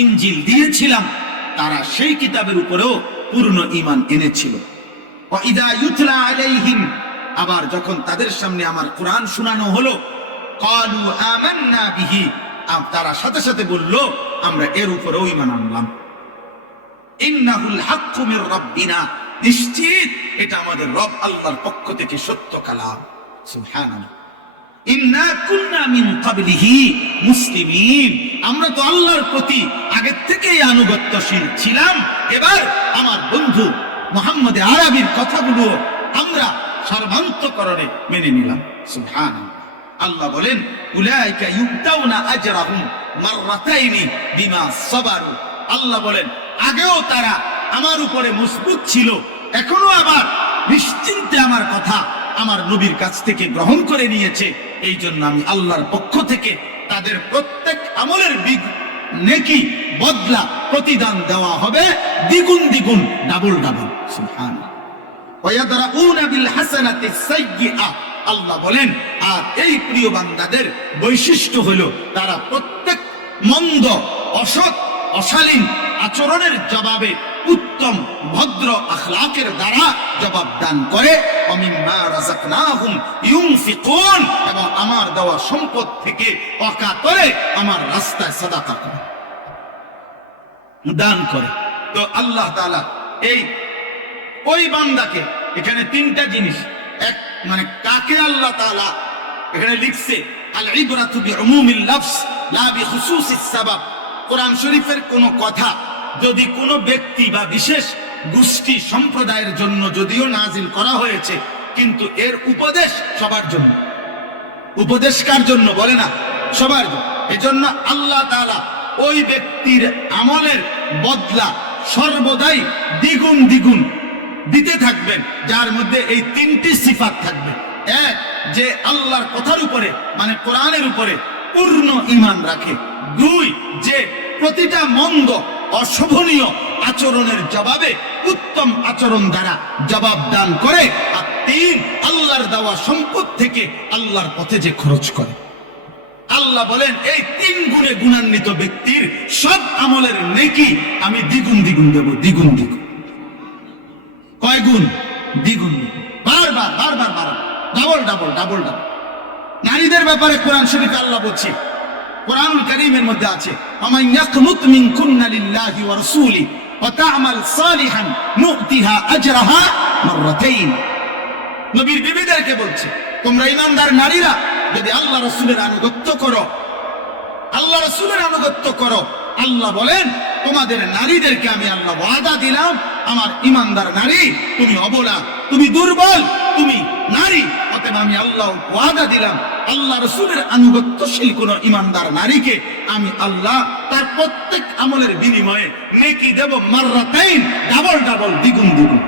ইনজিল দিয়েছিলাম, তারা সেই কিতাবের উপরেও পূর্ণ ঈমান এনেছিল। ওয়া ইযা ইউতলা আলাইহিম, আবার যখন তাদের সামনে আমার কোরআন শোনানো হলো, ক্বালু আমান্না বিহি, তারা সাথে সাথে বলল আমরা এর উপরেও ঈমান আনলাম। ইন্নাহুল হাক্কু মির রাব্বিনা, নিশ্চিত এটা আমাদের রব আল্লাহর পক্ষ থেকে সত্য কালাম। সুবহানাল্লাহ। ইন্না কুন্না মিন ক্বাবলিহি মুসলিমিন, আমরা তো আল্লাহর প্রতি আগে থেকেই আনুগত্যশীল ছিলাম, এবার আমার বন্ধু মুহাম্মদ আরবির কথাগুলো আমরা সর্বান্তকরণে মেনে নিলাম। সুবহানাল্লাহ। আল্লাহ বলেন উলাইকা ইউতাউনা আজরাহুম মাররাতাইনি বিমা সাবারু। আল্লাহ বলেন আগেও তারা আমার উপরে মজবুত ছিল, এখনো আবার নিশ্চিন্তে আমার কথা আমার নবীর কাছ থেকে গ্রহণ করে নিয়েছে। এই জন্য আমি আল্লাহর পক্ষ থেকে তাদের প্রত্যেক আমলের নেকি বদলা প্রতিদান দেওয়া হবে দ্বিগুণ দ্বিগুণ, ডাবল ডাবল। সুবহানাল্লাহ। ওয়ায়াদরাউনা বিল হাসানাতিস সাইয়্যিআ, আল্লাহ বলেন আর এই প্রিয় বান্দাদের বৈশিষ্ট্য হলো তারা প্রত্যেক মন্দ, অসৎ, অশালীন আচরণের জবাবে উত্তম ভদ্র আখলাকের দ্বারা জবাব দান করে। ওমিম্মা রাযাকনাহুম ইউনফিকুন, এবং আমার দেওয়া সম্পদ থেকে অকাতরে আমার রাস্তায় সাদাকা করে, দান করে। তো আল্লাহ তাআলা এই ওই বান্দাকে, এখানে তিনটা জিনিস, এক মানে কাকে আল্লাহ তাআলা এখানে লিখছে আল ইবরাতু বিউমুমিল লাফজ লা বিখুসুসিস সাবাব। কোরআন শরীফের কোন কথা যদি কোনো ব্যক্তি বা বিশেষ গোষ্ঠী সম্প্রদায়ের জন্য যদিও নাজিল করা হয়েছে, কিন্তু এর উপদেশ সবার জন্য। উপদেশ কার জন্য বলে না? সবার জন্য। এজন্য আল্লাহ তাআলা ওই ব্যক্তির আমলের বদলা সর্বদাই দ্বিগুণ দ্বিগুণ দিতে থাকবেন যার মধ্যে এই তিনটি সিফাত থাকবে। এক, যে আল্লাহর কথার উপরে মানে কোরআনের উপরে পূর্ণ ঈমান রাখে। দুই, যে প্রতিটা মন্দ অশোভনীয় আচরণের জবাবে উত্তম আচরণ দ্বারা জবাব দান করে। আর তিন, আল্লাহর দেওয়া সম্পদ থেকে আল্লাহর পথে যে খরচ করে। আল্লাহ বলেন এই তিন গুণে গুণান্বিত ব্যক্তির সব আমলের নেকি আমি দ্বিগুণ দ্বিগুণ দেব, দ্বিগুণ দ্বিগুণ। কয় গুণ? দ্বিগুণ দ্বিগুণ, বারবার বারবার বারবার, ডাবল ডাবল ডাবল ডাবল। নারীদের ব্যাপারে কোরআন শরীফে আল্লাহ বলছে, কোরআনুল কারীমের মধ্যে আছে, আমান ইয়াকনুত মিনকুন্না লিল্লাহি ওয়া রাসূলি ওয়া তা'মাল সালিহান নু'তিহা আজরাহা মাররাতাইন। নবীর বিবিদেরকে বলছে, তোমরা ঈমানদার নারীরা যদি আল্লাহ রাসূলের আনুগত্য করো, আল্লাহ রাসূলের আনুগত্য করো, আল্লাহ বলেন তোমাদের নারীদেরকে আমি আল্লাহ ওয়াদা দিলাম, আমার ঈমানদার নারী, তুমি অবলা, তুমি দুর্বল, তুমি নারী, অতএব আমি আল্লাহ ওয়াদা দিলাম আল্লাহ রাসূলের আনুগত্যশীল কোন ঈমানদার নারীকে আমি আল্লাহ তার প্রত্যেক আমলের বিনিময়ে নেকি দেব মাররাতাইন, ডাবল ডাবল, দ্বিগুণ দ্বিগুণ।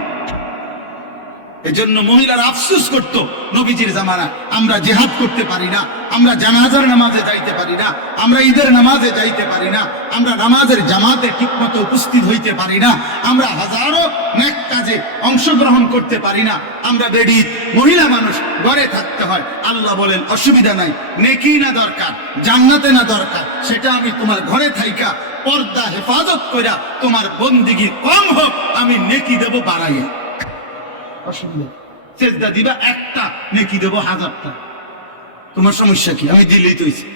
এজন্য মহিলারা আফসোস করত নবীজির জামানা, আমরা জিহাদ করতে পারি না, আমরা জানাজার নামাজে যাইতে পারি না, আমরা ঈদের নামাজে যাইতে পারি না, আমরা নামাজের জামাতে ঠিকমতো উপস্থিত হইতে পারি না, আমরা হাজারো নেক কাজে অংশগ্রহণ করতে পারি না, আমরা বেডি মহিলা মানুষ ঘরে থাকতে হয়। আল্লাহ বলেন অসুবিধা নাই, নেকি না দরকার, জান্নাতে না দরকার, সেটা আমি তোমার ঘরে থাইকা পর্দা হেফাজত কইরা তোমার বন্দিগি কম হোক, আমি নেকি দেব বাড়াইয়া। অসুবিধা, সেজদা দিবা একটা, নেকি দেব হাজারটা। তোমার সমস্যা কি? আমি দিলেই তো হইছে,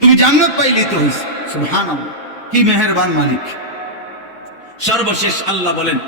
তুমি জান্নাত পাইলেই তো হইছে। সুবহানাল্লাহ, কি মেহেরবান মালিক। সর্বশেষ আল্লাহ বলেন,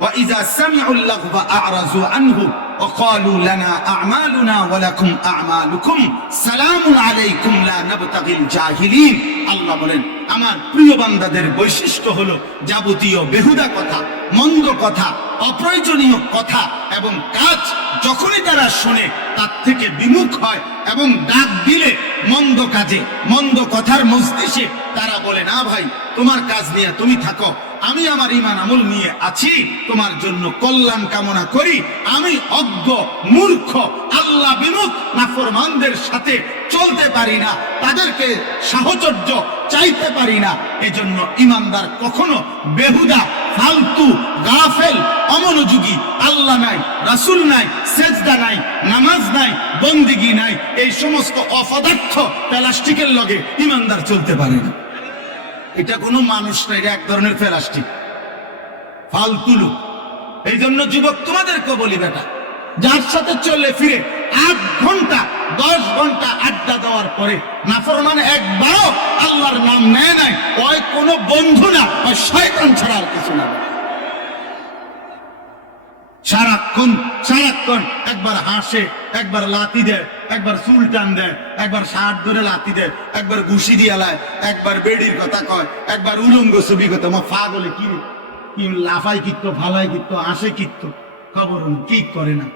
ওয়া ইযা সামিউল লাগওয়া আ'রাযু আনহু ওয়া ক্বালু লানা আ'মালুনা ওয়া লাকুম আ'মালুকুম সালামুন আলাইকুম লা নাবতাগিল জাহিলিন। আল্লাহ বলেন আমার প্রিয় বান্দাদের বৈশিষ্ট্য হলো যাবতীয় বেহুদা কথা, মন্দ কথা, অপ্রয়োজনীয় কথা এবং কাজ যখনই তারা শুনে তার থেকে বিমুখ হয় এবং ডাক দিলে মন্দ কাজে, মন্দ কথার মজলিসে তারা বলে, না ভাই তোমার কাজ নিয়ে তুমি থাকো, আমি আমার ঈমান আমল নিয়ে আছি, তোমার জন্য কল্যাণ কামনা করি। আমি অজ্ঞ মূর্খ আল্লাহ বিমুখ নাফরমানদের সাথে চলতে পারি না, তাদেরকে সাহচর্য চাইতে পারি না। এজন্য ঈমানদার কখনো বেহুদা, ফালতু, গাফেল, অমনোযোগী, আল্লাহ নাই, রাসূল নাই, সেজদা নাই, নামাজ নাই, বন্দিগি নাই, এই সমস্ত অপদার্থ প্লাস্টিকের লগে ঈমানদার চলতে পারে না। এটা কোনো মানুষ না, এটা এক ধরনের প্লাস্টিক, ফালতু লোক। এই জন্য যুবক তোমাদেরকে বলি, বেটা যার সাথে চললে ফিরে 8 ঘন্টা 10 ঘন্টা আড্ডা দেওয়ার পরে নাফরমান একবারও আল্লাহর নাম নেয় নাই, ওই কোনো বন্ধু না, ওই শয়তান ছাড়া আর কিছু না। সারাক্ষণ সারাক্ষণ একবার হাসে, একবার লাথি দেয়, একবার চুল টান দেয়, একবার শার্ট ধরে লাথি দেয়, একবার ঘুষি দিয়ে লায়, একবার বেডির কথা কয়, একবার উলঙ্গ ছবি কথা। মা ফা বলে কি কি লাফাই কিত্ত, ফালাই কিত্ত, হাসে কিত্ত, খবর কি করে না।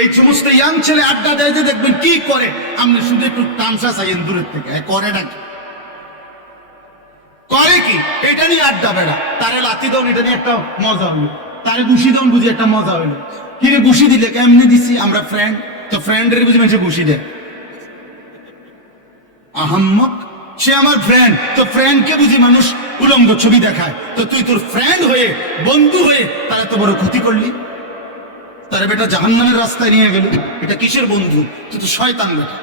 এই সমস্ত ইয়াং ছেলে আড্ডা দেয় যে দেখবেন কি করে, আপনি শুধু একটু তামসা চাইেন দূরের থেকে, করে নাকি, করে কি? এটা নিয়ে আড্ডা বেড়া, তারে লাথি দাও, এটা নিয়ে একটা মজা হলো, তারে ঘুষি দাও, বুঝি একটা মজা হইলো। কিরে ঘুষি দিলে কেমনি দিছি, আমরা ফ্রেন্ড তো, ফ্রেন্ডের বুঝি মানুষে ঘুষি দেয়, আহাম্মক সে আমার ফ্রেন্ড তো, ফ্রেন্ডকে বুঝি মানুষ উলঙ্গ ছবি দেখায়, তো তুই তোর ফ্রেন্ড হয়ে, বন্ধু হয়ে তারা তো বড় ক্ষতি করলি, তারা বেটা জাহান্নামের রাস্তায় নিয়ে গেল। এটা কিসের বন্ধু? তুই তো শয়তান বেটা,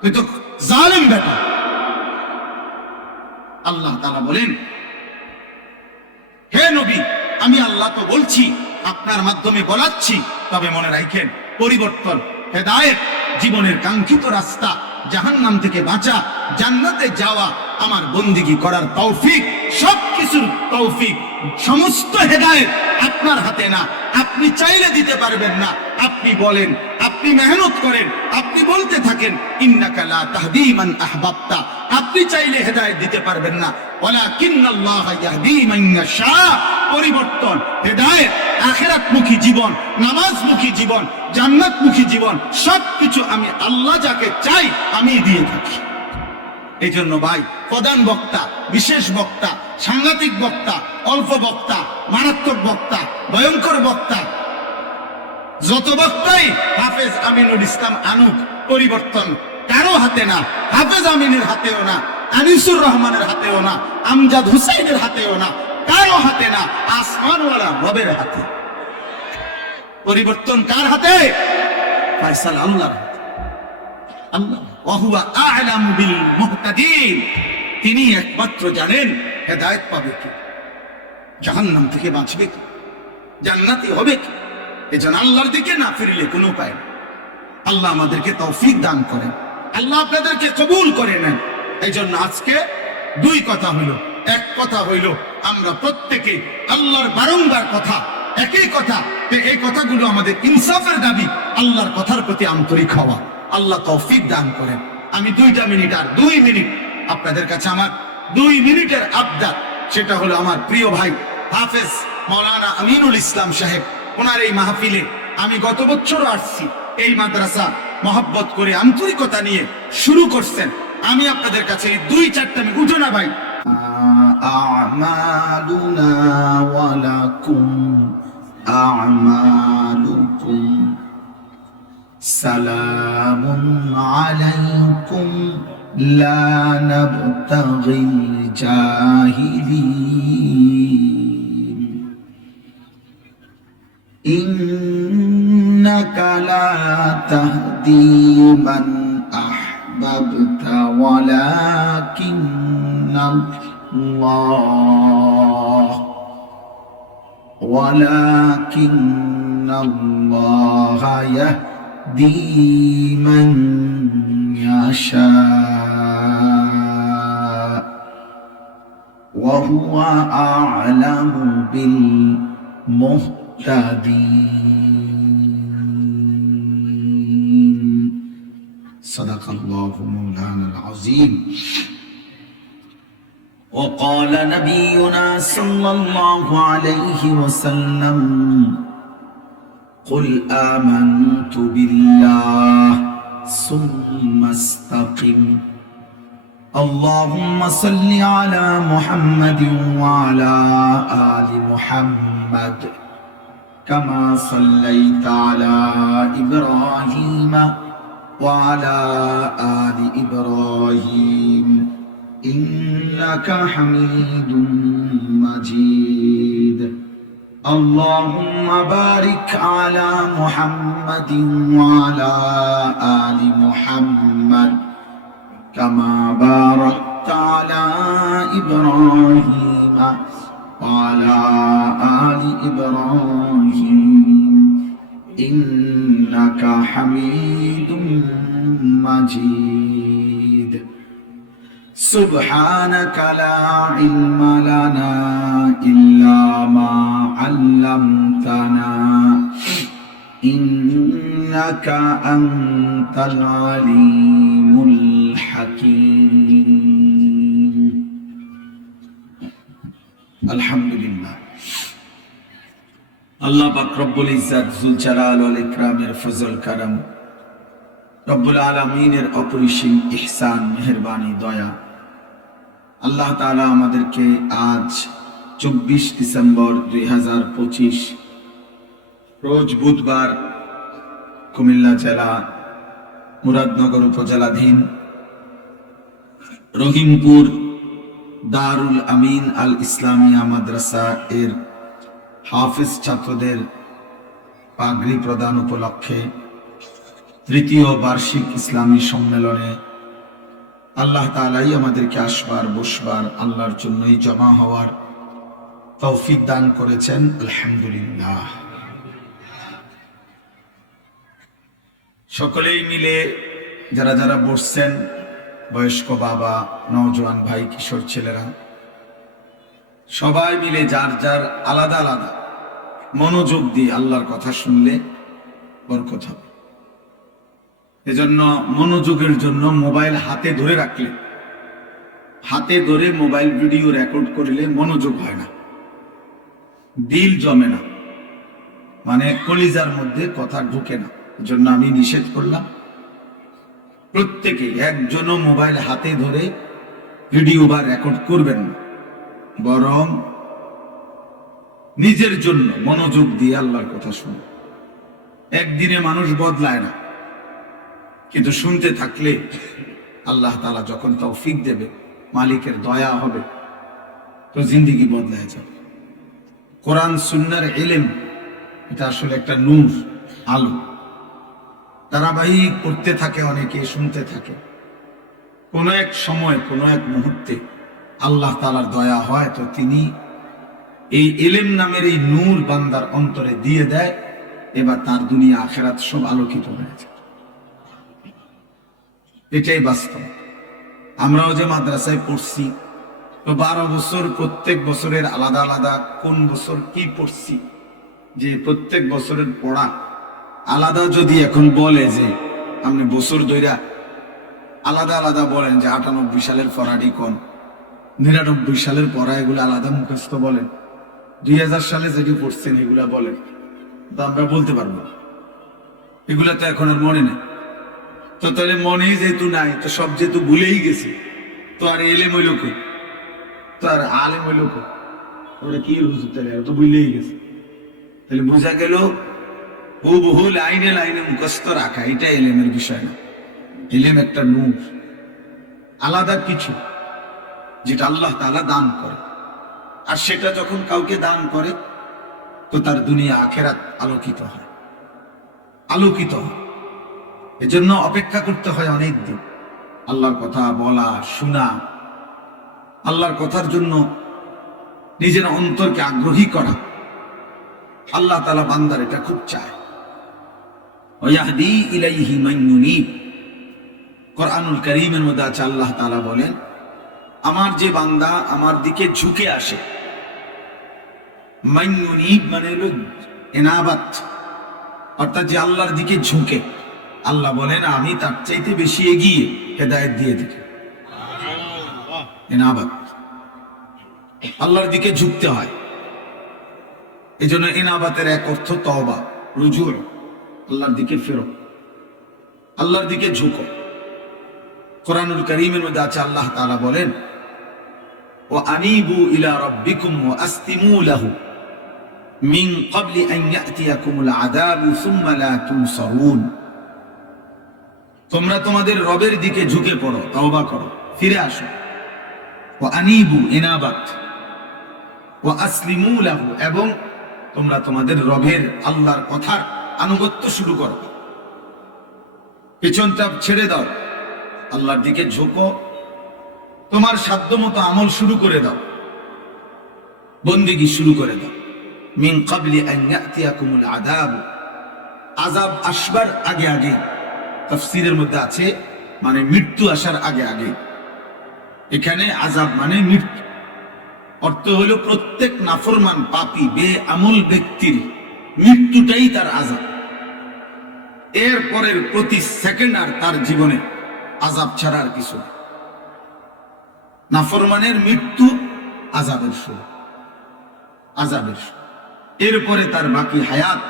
তুই তো জালেম বেটা। আল্লাহ তাআলা বলেন, হে নবী আমি আল্লাহ তো বলছি, আপনার মাধ্যমে বলাচ্ছি, তবে মনে রাখেন পরিবর্তন, হেদায়েত, জীবনের কাঙ্ক্ষিত রাস্তা, জাহান্নাম থেকে বাঁচা, জান্নাতে যাওয়া, আমার বন্দিগি করার তৌফিক, সবকিছুর তৌফিক, সমস্ত হেদায়েত আপনার হাতে না। আপনি চাইলে দিতে পারবেন না, আপনি বলেন, আপনি মেহনত করেন, আপনি বলতে থাকেন ইন্নাকা লা তাহদি মান আহবাবতা, আপনি চাইলে হেদায়েত দিতে পারবেন না, ওয়ালাকিন্নাল্লাহ ইয়াহদি মান ইয়াশা। পরিবর্তন, হেদায়েত, আখিরাতমুখী জীবন, নামাজমুখী জীবন, জান্নাতমুখী জীবন, সবকিছু আমি আল্লাহ যাকে চাই আমি দিয়ে থাকি। এই জন্য ভাই, প্রধান বক্তা, বিশেষ বক্তা, সাংঘাতিক বক্তা, অল্প বক্তা, মারাত্মক বক্তা, ভয়ঙ্কর বক্তা। যত বক্তাই হাফেজ আমিনুল ইসলাম আনুক, পরিবর্তন কারো হাতে না, হাফেজ আমিনের হাতেও না, আনিসুর রহমানের হাতেও না, আমজাদ হুসাইনের হাতেও না, কারো হাতে না, আসমানওয়ালা রবের হাতে। পরিবর্তন কার হাতে? ফয়সালা আল্লাহর হাতে। আল্লাহ ওয়াহুয়া আ'লামু বিল মুহতাদিন, তিনি একমাত্র জানেন হেদায়েত পাবে কি, জাহান্নাম থেকে বাঁচবে কি, জান্নাতি হবে কি। এজন্য আল্লাহর দিকে না ফিরলে কোনো উপায় নেই। আল্লাহ আমাদেরকে তৌফিক দান করেন, আল্লাহ আপনাদেরকে কবুল করে নেন। এই জন্য আজকে দুই কথা হইল। এক কথা হইল আমরা প্রত্যেকে আল্লাহর বারংবার কথা, একই কথা, এই কথাগুলো আমাদের ইনসাফের দাবি, আল্লাহর কথার প্রতি আন্তরিক হওয়া। আল্লাহ তৌফিক দান করেন। আমি 2 মিনিট আর 2 মিনিট আপনাদের কাছে আমার 2 মিনিটের আবদার, সেটা হলো আমার প্রিয় ভাই হাফেজ মাওলানা আমিনুল ইসলাম সাহেব, ওনার এই মাহফিলে আমি গত বছরও আসছি। এই মাদ্রাসা মহব্বত করে আন্তরিকতা নিয়ে শুরু করছেন। আমি আপনাদের কাছে এই 2-4 মিনিট, উঠো না ভাই। আমালুনা ওয়া লাকুম আমালুকুম সালামুন আলাইকুম লা নাবতাগিল জাহিলিন ইন্নাকা লা তাহদি মান আহবাবতা ওয়ালাকিন্নাল্লাহ ইয়াহদি মান ইয়াশা ওয়া হুয়া আ'লামু বিল মুহতাদিন। সাদাকাল্লাহু মাওলানাল আযীম। وقال نبينا صلى الله عليه وسلم قل آمنت بالله ثم استقم اللهم صل على محمد وعلى آل محمد كما صليت على إبراهيم وعلى آل إبراهيم إنك حميد مجيد اللهم بارك على محمد وعلى آل محمد كما باركت على إبراهيم وعلى آل إبراهيم إنك حميد مجيد سبحانك لا علم لنا إلا ما علمتنا إنك أنت العليم الحكيم الحمد لله আল্লাহ পাক রব্বুল ইজ্জত যুল জালাল ওয়াল ইকরামের ফজল করম, রব্বুল আলামিনের অপরিসীম ইহসান, মেহেরবানি, দয়া। আল্লাহ তাআলা আমাদেরকে আজ 24 ডিসেম্বর 2025 রোজ বুধবার কুমিল্লা জেলা মুরাদনগর উপজেলাধীন রহিমপুর দারুল আমিন আল ইসলামিয়া মাদ্রাসা এর হাফেজ ছাত্রদের পাগড়ি প্রদান উপলক্ষে তৃতীয় বার্ষিক ইসলামী সম্মেলনে আল্লাহ তাআলাই আমাদেরকে আসবার, বসবার, আল্লাহর জন্যই জমা হওয়ার তৌফিক দান করেছেন। আলহামদুলিল্লাহ। সকলেই মিলে যারা যারা বসছেন, বয়স্ক বাবা, নওজোয়ান ভাই, কিশোর ছেলেরা, সবাই মিলে যার যার আলাদা আলাদা মনোযোগ দিয়ে আল্লাহর কথা শুনলে বরকত হবে। এজন্য মনোযোগের জন্য মোবাইল হাতে ধরে রাখলে, হাতে ধরে মোবাইল ভিডিও রেকর্ড করলে মনোযোগ হয় না, দিল জমে না, মানে কলিজার মধ্যে কথা ঢুকে না। এজন্য আমি নিষেধ করলাম, প্রত্যেকে একজনও মোবাইল হাতে ধরে ভিডিও বা রেকর্ড করবেন না, বরং নিজের জন্য মনোযোগ দিয়ে আল্লাহর কথা শুনো। একদিনে মানুষ বদলায় না, কিন্তু শুনতে থাকলে আল্লাহ তাআলা যখন তৌফিক দেবে, মালিকের দয়া হবে, তো জিন্দেগি বদলায় যাবে। কোরআন সুন্নাহর ইলম এটা আসলে একটা নূর, আলো। ধারাবাহিক পড়তে থাকে, অনেকে শুনতে থাকে। কোন এক সময়, কোন এক মুহূর্তে আল্লাহ তাআলার দয়া হয়, তো তিনি এই ইলম নামের এই নূর বান্দার অন্তরে দিয়ে দেয়। এবার তার দুনিয়া আখিরাত সব আলোকিত হয়ে যায়। এটাই বাস্তব। আমরাও যে মাদ্রাসায় পড়ছি, তো 12 বছর, প্রত্যেক বছরের আলাদা আলাদা কোন বছর কি পড়ছি, যে প্রত্যেক বছরের পড়া আলাদা। যদি এখন বলে যে আপনি বছর ধইরা আলাদা আলাদা বলেন যে 98 সালের পড়াটি কোন, 99 সালের পড়া, এগুলো আলাদা মুখস্থ বলেন, 2000 সালে যেটি পড়ছেন এগুলা বলেন, তো আমরা বলতে পারবো না। এগুলা তো এখন আর মনে নেই। তো তাহলে মনেই যেহেতু নাই, তো সব যেহেতু ভুলেই গেছে, তো আর এলেম হইল কই, তো আর আলেম হইল কই, ওরা কি বুঝতে, তাহলে তো ভুলেই গেছে। তাহলে বোঝা গেল বহু লাইনে লাইনে মুখস্থ রাখা এটা এলেমের বিষয় না। এলেম একটা নূর, আলাদা কিছু, যেটা আল্লাহ তাআলা দান করে। আর সেটা যখন কাউকে দান করে, তো তার দুনিয়া আখিরাত আলোকিত হয়, আলোকিত হয়। এজন্য অপেক্ষা করতে হয় অনেক দিন, আল্লাহর কথা বলা, শোনা, আল্লাহর কথার জন্য নিজের অন্তরকে আগ্রহী করা। আল্লাহ তাআলা বান্দার এটা খুব চায়। ওয়াহদি ইলাইহি মান ইউনিব, কোরআনুল কারীমের মধ্যে আছে, আল্লাহ তাআলা বলেন, আমার যে বান্দা আমার দিকে ঝুঁকে আসে, মান ইউনিব মানে হলো ইনাবাত, অর্থাৎ যে আল্লাহর দিকে ঝুঁকে, আল্লাহ বলেন আমি তার চাইতে বেশি এগিয়ে হেদায়েত দিয়ে দিই। ইনাবাত, আল্লাহর দিকে ঝুঁকতে হয়। এজন্য ইনাবাতের এক অর্থ তওবা, রুজু, আল্লাহর দিকে ফেরো, আল্লাহর দিকে ঝুঁকো। কোরআনুল কারীমের মধ্যে আছে, আল্লাহ তাআলা বলেন, ওয়া আনিবু ইলা রাব্বিকুম ওয়া আসলিমু লাহু মিন ক্বাবলি আন ইয়াতিয়াকুমুল আযাবু সুম্মা লা তুনসারুন। তোমরা তোমাদের রবের দিকে ঝুঁকে পড়ো, তওবা করো, ফিরে আসো। ওয়া আনিবু ইনাবাত, ওয়া আসলিমু লাহু, এবং তোমরা তোমাদের রবের আল্লাহর কথার আনুগত্য শুরু করো, পেছনটা ছেড়ে দাও, আল্লাহর দিকে ঝুঁকো, তোমার সাধ্যমতো আমল শুরু করে দাও, বন্দেগী শুরু করে দাও। মিন ক্বাবলি আন ইয়াতিয়াকুমুল আযাব, আযাব আসবার আগে আগে। তাফসীরের মধ্যে আছে মানে মৃত্যু আসার আগে আগে। এখানে আযাব মানে মৃত্যু, অর্থ হলো প্রত্যেক নাফরমান পাপী বেআমল ব্যক্তির মৃত্যুটাই তার আযাব। এর পরের প্রতি সেকেন্ড আর তার জীবনে আযাব ছাড়া আর কিছু না। নাফরমানের মৃত্যু আযাবের শুরু, আযাবের শুরু। এরপরে তার বাকি হায়াত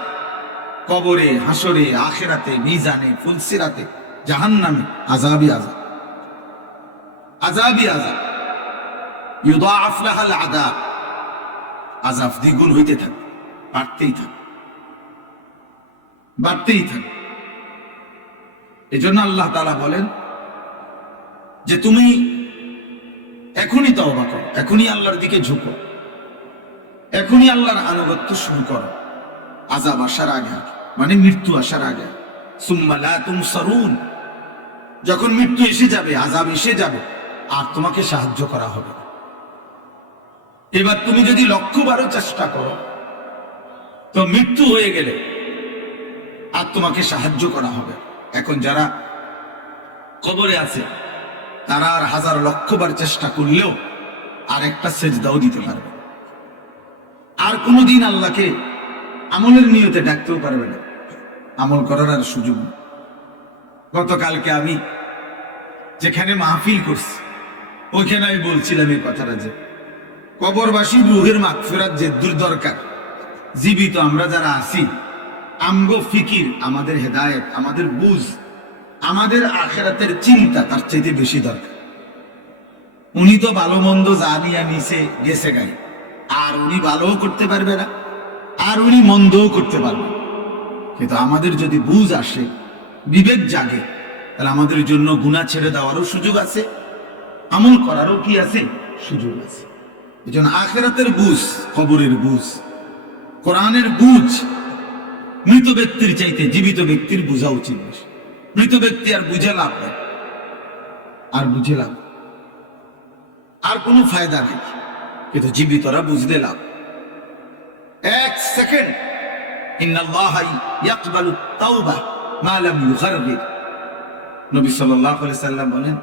কবরে, হাসরে, আখিরাতে, মিজানে, ফুলসিরাতে, জাহান্নামে, আযাবই আযাব, আযাবই আযাব। ইউদাআফ লাহাল আযাব, আযাব দ্বিগুণ হইতে থাকে, বাড়তেই থাকে, বাড়তেই থাকে। এজন্য আল্লাহ তাআলা বলেন যে তুমি এখনই তওবা করো, এখনই আল্লাহর দিকে ঝুঁকো, এখনই আল্লাহর আনুগত্য শুরু করো, আযাব আসার আগে, মানে মৃত্যু আসার আগে। সুম্মা লা তুনসারুন, যখন মৃত্যু এসে যাবে, আযাব এসে যাবে, আর তোমাকে সাহায্য করা হবে না। এবার তুমি যদি 100 চেষ্টা করো, তো মৃত্যু হয়ে গেলে আর তোমাকে সাহায্য করা হবে। এখন যারা কবরে আছে, তারা আর 1000 চেষ্টা করলেও আর একটা সেজদাও দিতে পারবে, আর কোনোদিন আল্লাহকে আমলের নিয়তে ডাকতেও পারবে না, আমল করার আর সুযোগ নেই। গতকালকে আমি যেখানে মাহফিল করছি, ওইখানে আমি বলছিলাম এই কথাটা, যে কবরবাসী রুহের মাগফিরাত যে দূর দরকার, জীবিত আমরা যারা আছি, আমগো ফিকির, আমাদের হেদায়েত, আমাদের বুঝ, আমাদের আখিরাতের চিন্তা তার চাইতে বেশি দরকার। উনি তো ভালো মন্দ যা নিয়ে নিছে গেছে গায়ে, আর উনি ভালোও করতে পারবে না, আর উনি মন্দও করতে পারবে না। কিন্তু আমাদের যদি বুঝ আসে, বিবেক জাগে, তাহলে আমাদের জন্য গুনাহ ছেড়ে দেওয়ারও সুযোগ আছে, আমল করারও কি আছে, সুযোগ আছে। এই জন্য আখিরাতের বুঝ, কবরের বুঝ, কোরআনের বুঝ মৃত ব্যক্তির চাইতে জীবিত ব্যক্তির বোঝা উচিত বেশি। মৃত ব্যক্তি আর বুঝে লাভ নেই, আর বুঝে লাভ, আর কোনো ফায়দা নেই। কিন্তু জীবিতরা বুঝতে লাভ। এক সেকেন্ড, ইন্নাল্লাহা ইয়াকবালু তাওবা মা লাম ইউগারগির। নবী সাল্লাল্লাহু আলাইহি সাল্লাম বলেন,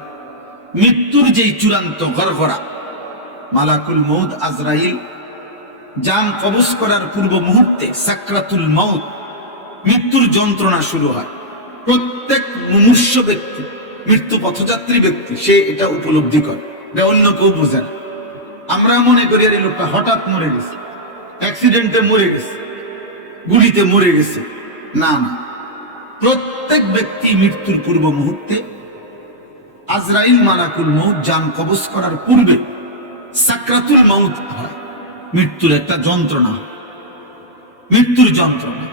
মৃত্যুর যেই চূড়ান্ত গড়গড়া, মালাকুল মউত আজরাইল জান কবজ করার পূর্ব মুহূর্তে সাকরাতুল মউত, মৃত্যুর যন্ত্রণা শুরু হয়। প্রত্যেক মুমূর্ষ ব্যক্তি, মৃত্যু পথযাত্রী ব্যক্তি, সে এটা উপলব্ধি করে, এটা অন্য কেউ বোঝে না। আমরা মনে করি আর এই লোকটা হঠাৎ মরে গেছে, অ্যাক্সিডেন্টে মরে গেছে, গুলিতে মরে গেছে। না না, প্রত্যেক ব্যক্তি মৃত্যুর পূর্ব মুহূর্তে আজরাইল মালাকুল মউত জান কবজ করার পূর্বে সাকরাতুল মউত হয়, মৃত্যুর একটা যন্ত্রণা, মৃত্যুর যন্ত্রণা।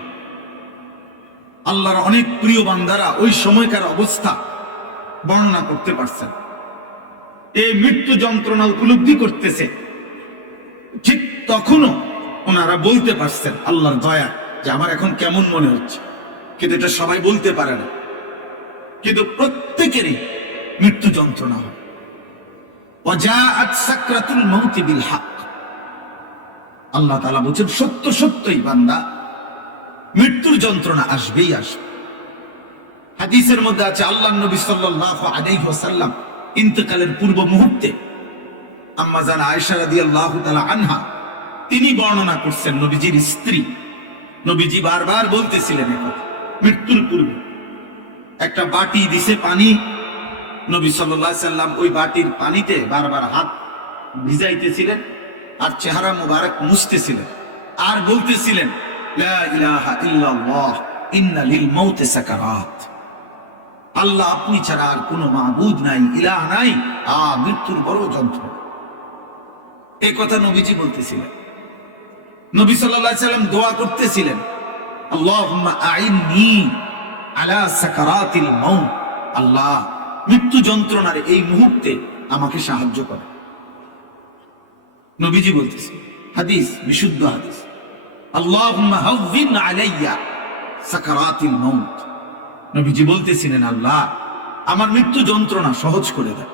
আল্লাহর অনেক প্রিয় বান্দারা ওই সময়কার অবস্থা বর্ণনা করতে পারছেন। এই মৃত্যু যন্ত্রণা উপলব্ধি করতেছে, ঠিক তখনও ওনারা বলতে পারছেন আল্লাহর দয়া যে আমার এখন কেমন মনে হচ্ছে। কিন্তু এটা সবাই বলতে পারে না, কিন্তু প্রত্যেকেরই মৃত্যু যন্ত্রণা হয়। ওয়াজাআত সাকরাতুল মাউতি বিল হক। আল্লাহ তাআলা বলেন, সত্য সত্যই বান্দা, মৃত্যুর যন্ত্রণা আসবেই আসবে। হাদিসের মধ্যে আছে, আল্লাহর নবী সাল্লাল্লাহু আলাইহি ওয়াসাল্লাম ইন্তেকালের পূর্ব মুহূর্তে আম্মা জান আয়েশা রাদিয়াল্লাহু তাআলা আনহা তিনি বর্ণনা করছেন, নবীজির স্ত্রী, নবীজি বারবার বলতেছিলেন এই কথা। মৃত্যুর পূর্বে একটা বাটি দিছে পানি, নবী সাল্লাল্লাহু আলাইহি সাল্লাম ওই বাটির পানিতে বারবার হাত ভিজাইতেছিলেন আর চেহারা মুবারক মুছতেছিলেন আর বলতেছিলেন, লা ইলাহা ইল্লাল্লাহ ইন্না লিল মাউতি সাকারাত। আল্লাহ আপনি ছাড়া আর কোনো মাবুদ নাই, ইলাহ নাই, মৃত্যুর বড় যন্ত্রণা। এই কথা নবীজি বলতেছিলেন। নবী সাল্লাল্লাহু আলাইহি সাল্লাম দোয়া করতেছিলেন, আল্লাহুম্মা আইন্নি আলা সাকারাতিল মাউত। আল্লাহ, মৃত্যু যন্ত্রণার এই মুহূর্তে আমাকে সাহায্য করে। নবীজি বলতেছে, হাদিস, বিশুদ্ধ হাদিস, আল্লাহুম্মা হাওভিন আলাইয়া সাকারাতিল মাউত। নবীজি বলতেছিলেন, আল্লাহ আমার মৃত্যু যন্ত্রণা সহজ করে দেয়।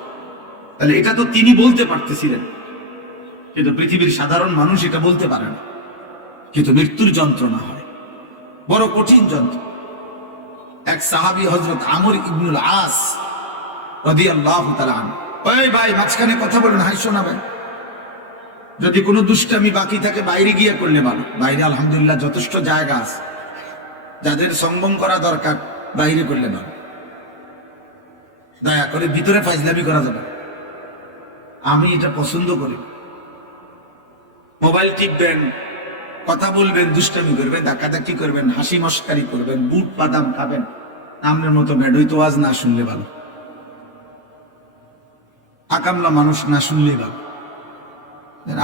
তাহলে এটা তো তিনি বলতে পারতেছিলেন, কিন্তু পৃথিবীর সাধারণ মানুষ এটা বলতে পারে না। কিন্তু মৃত্যুর যন্ত্রণা হয়, বড় কঠিন যন্ত্র। এক সাহাবী হযরত আমর ইবনুল আস রাদিয়াল্লাহু তাআলা আনহু, ওই ভাই মাঝখানে কথা বলেন, হাসো না ভাই। যদি কোনো দুষ্টামি বাকি থাকে বাইরে গিয়ে করলে ভালো। বাইরে আলহামদুলিল্লাহ যথেষ্ট জায়গা আছে, যাদের সংবম করা দরকার বাইরে করলে ভালো। দয়া করে ভিতরে ফাইজলামি করা যাবে, আমি এটা পছন্দ করি। মোবাইল টিপবেন, কথা বলবেন, দুষ্টামি করবেন, ধাক্কাধাক্কি করবেন, হাসি মস্কারি করবেন, বুট বাদাম খাবেন, আমনের মতো বেডই তো আজ না শুনলে ভালো, আকামলা মানুষ না শুনলে ভালো।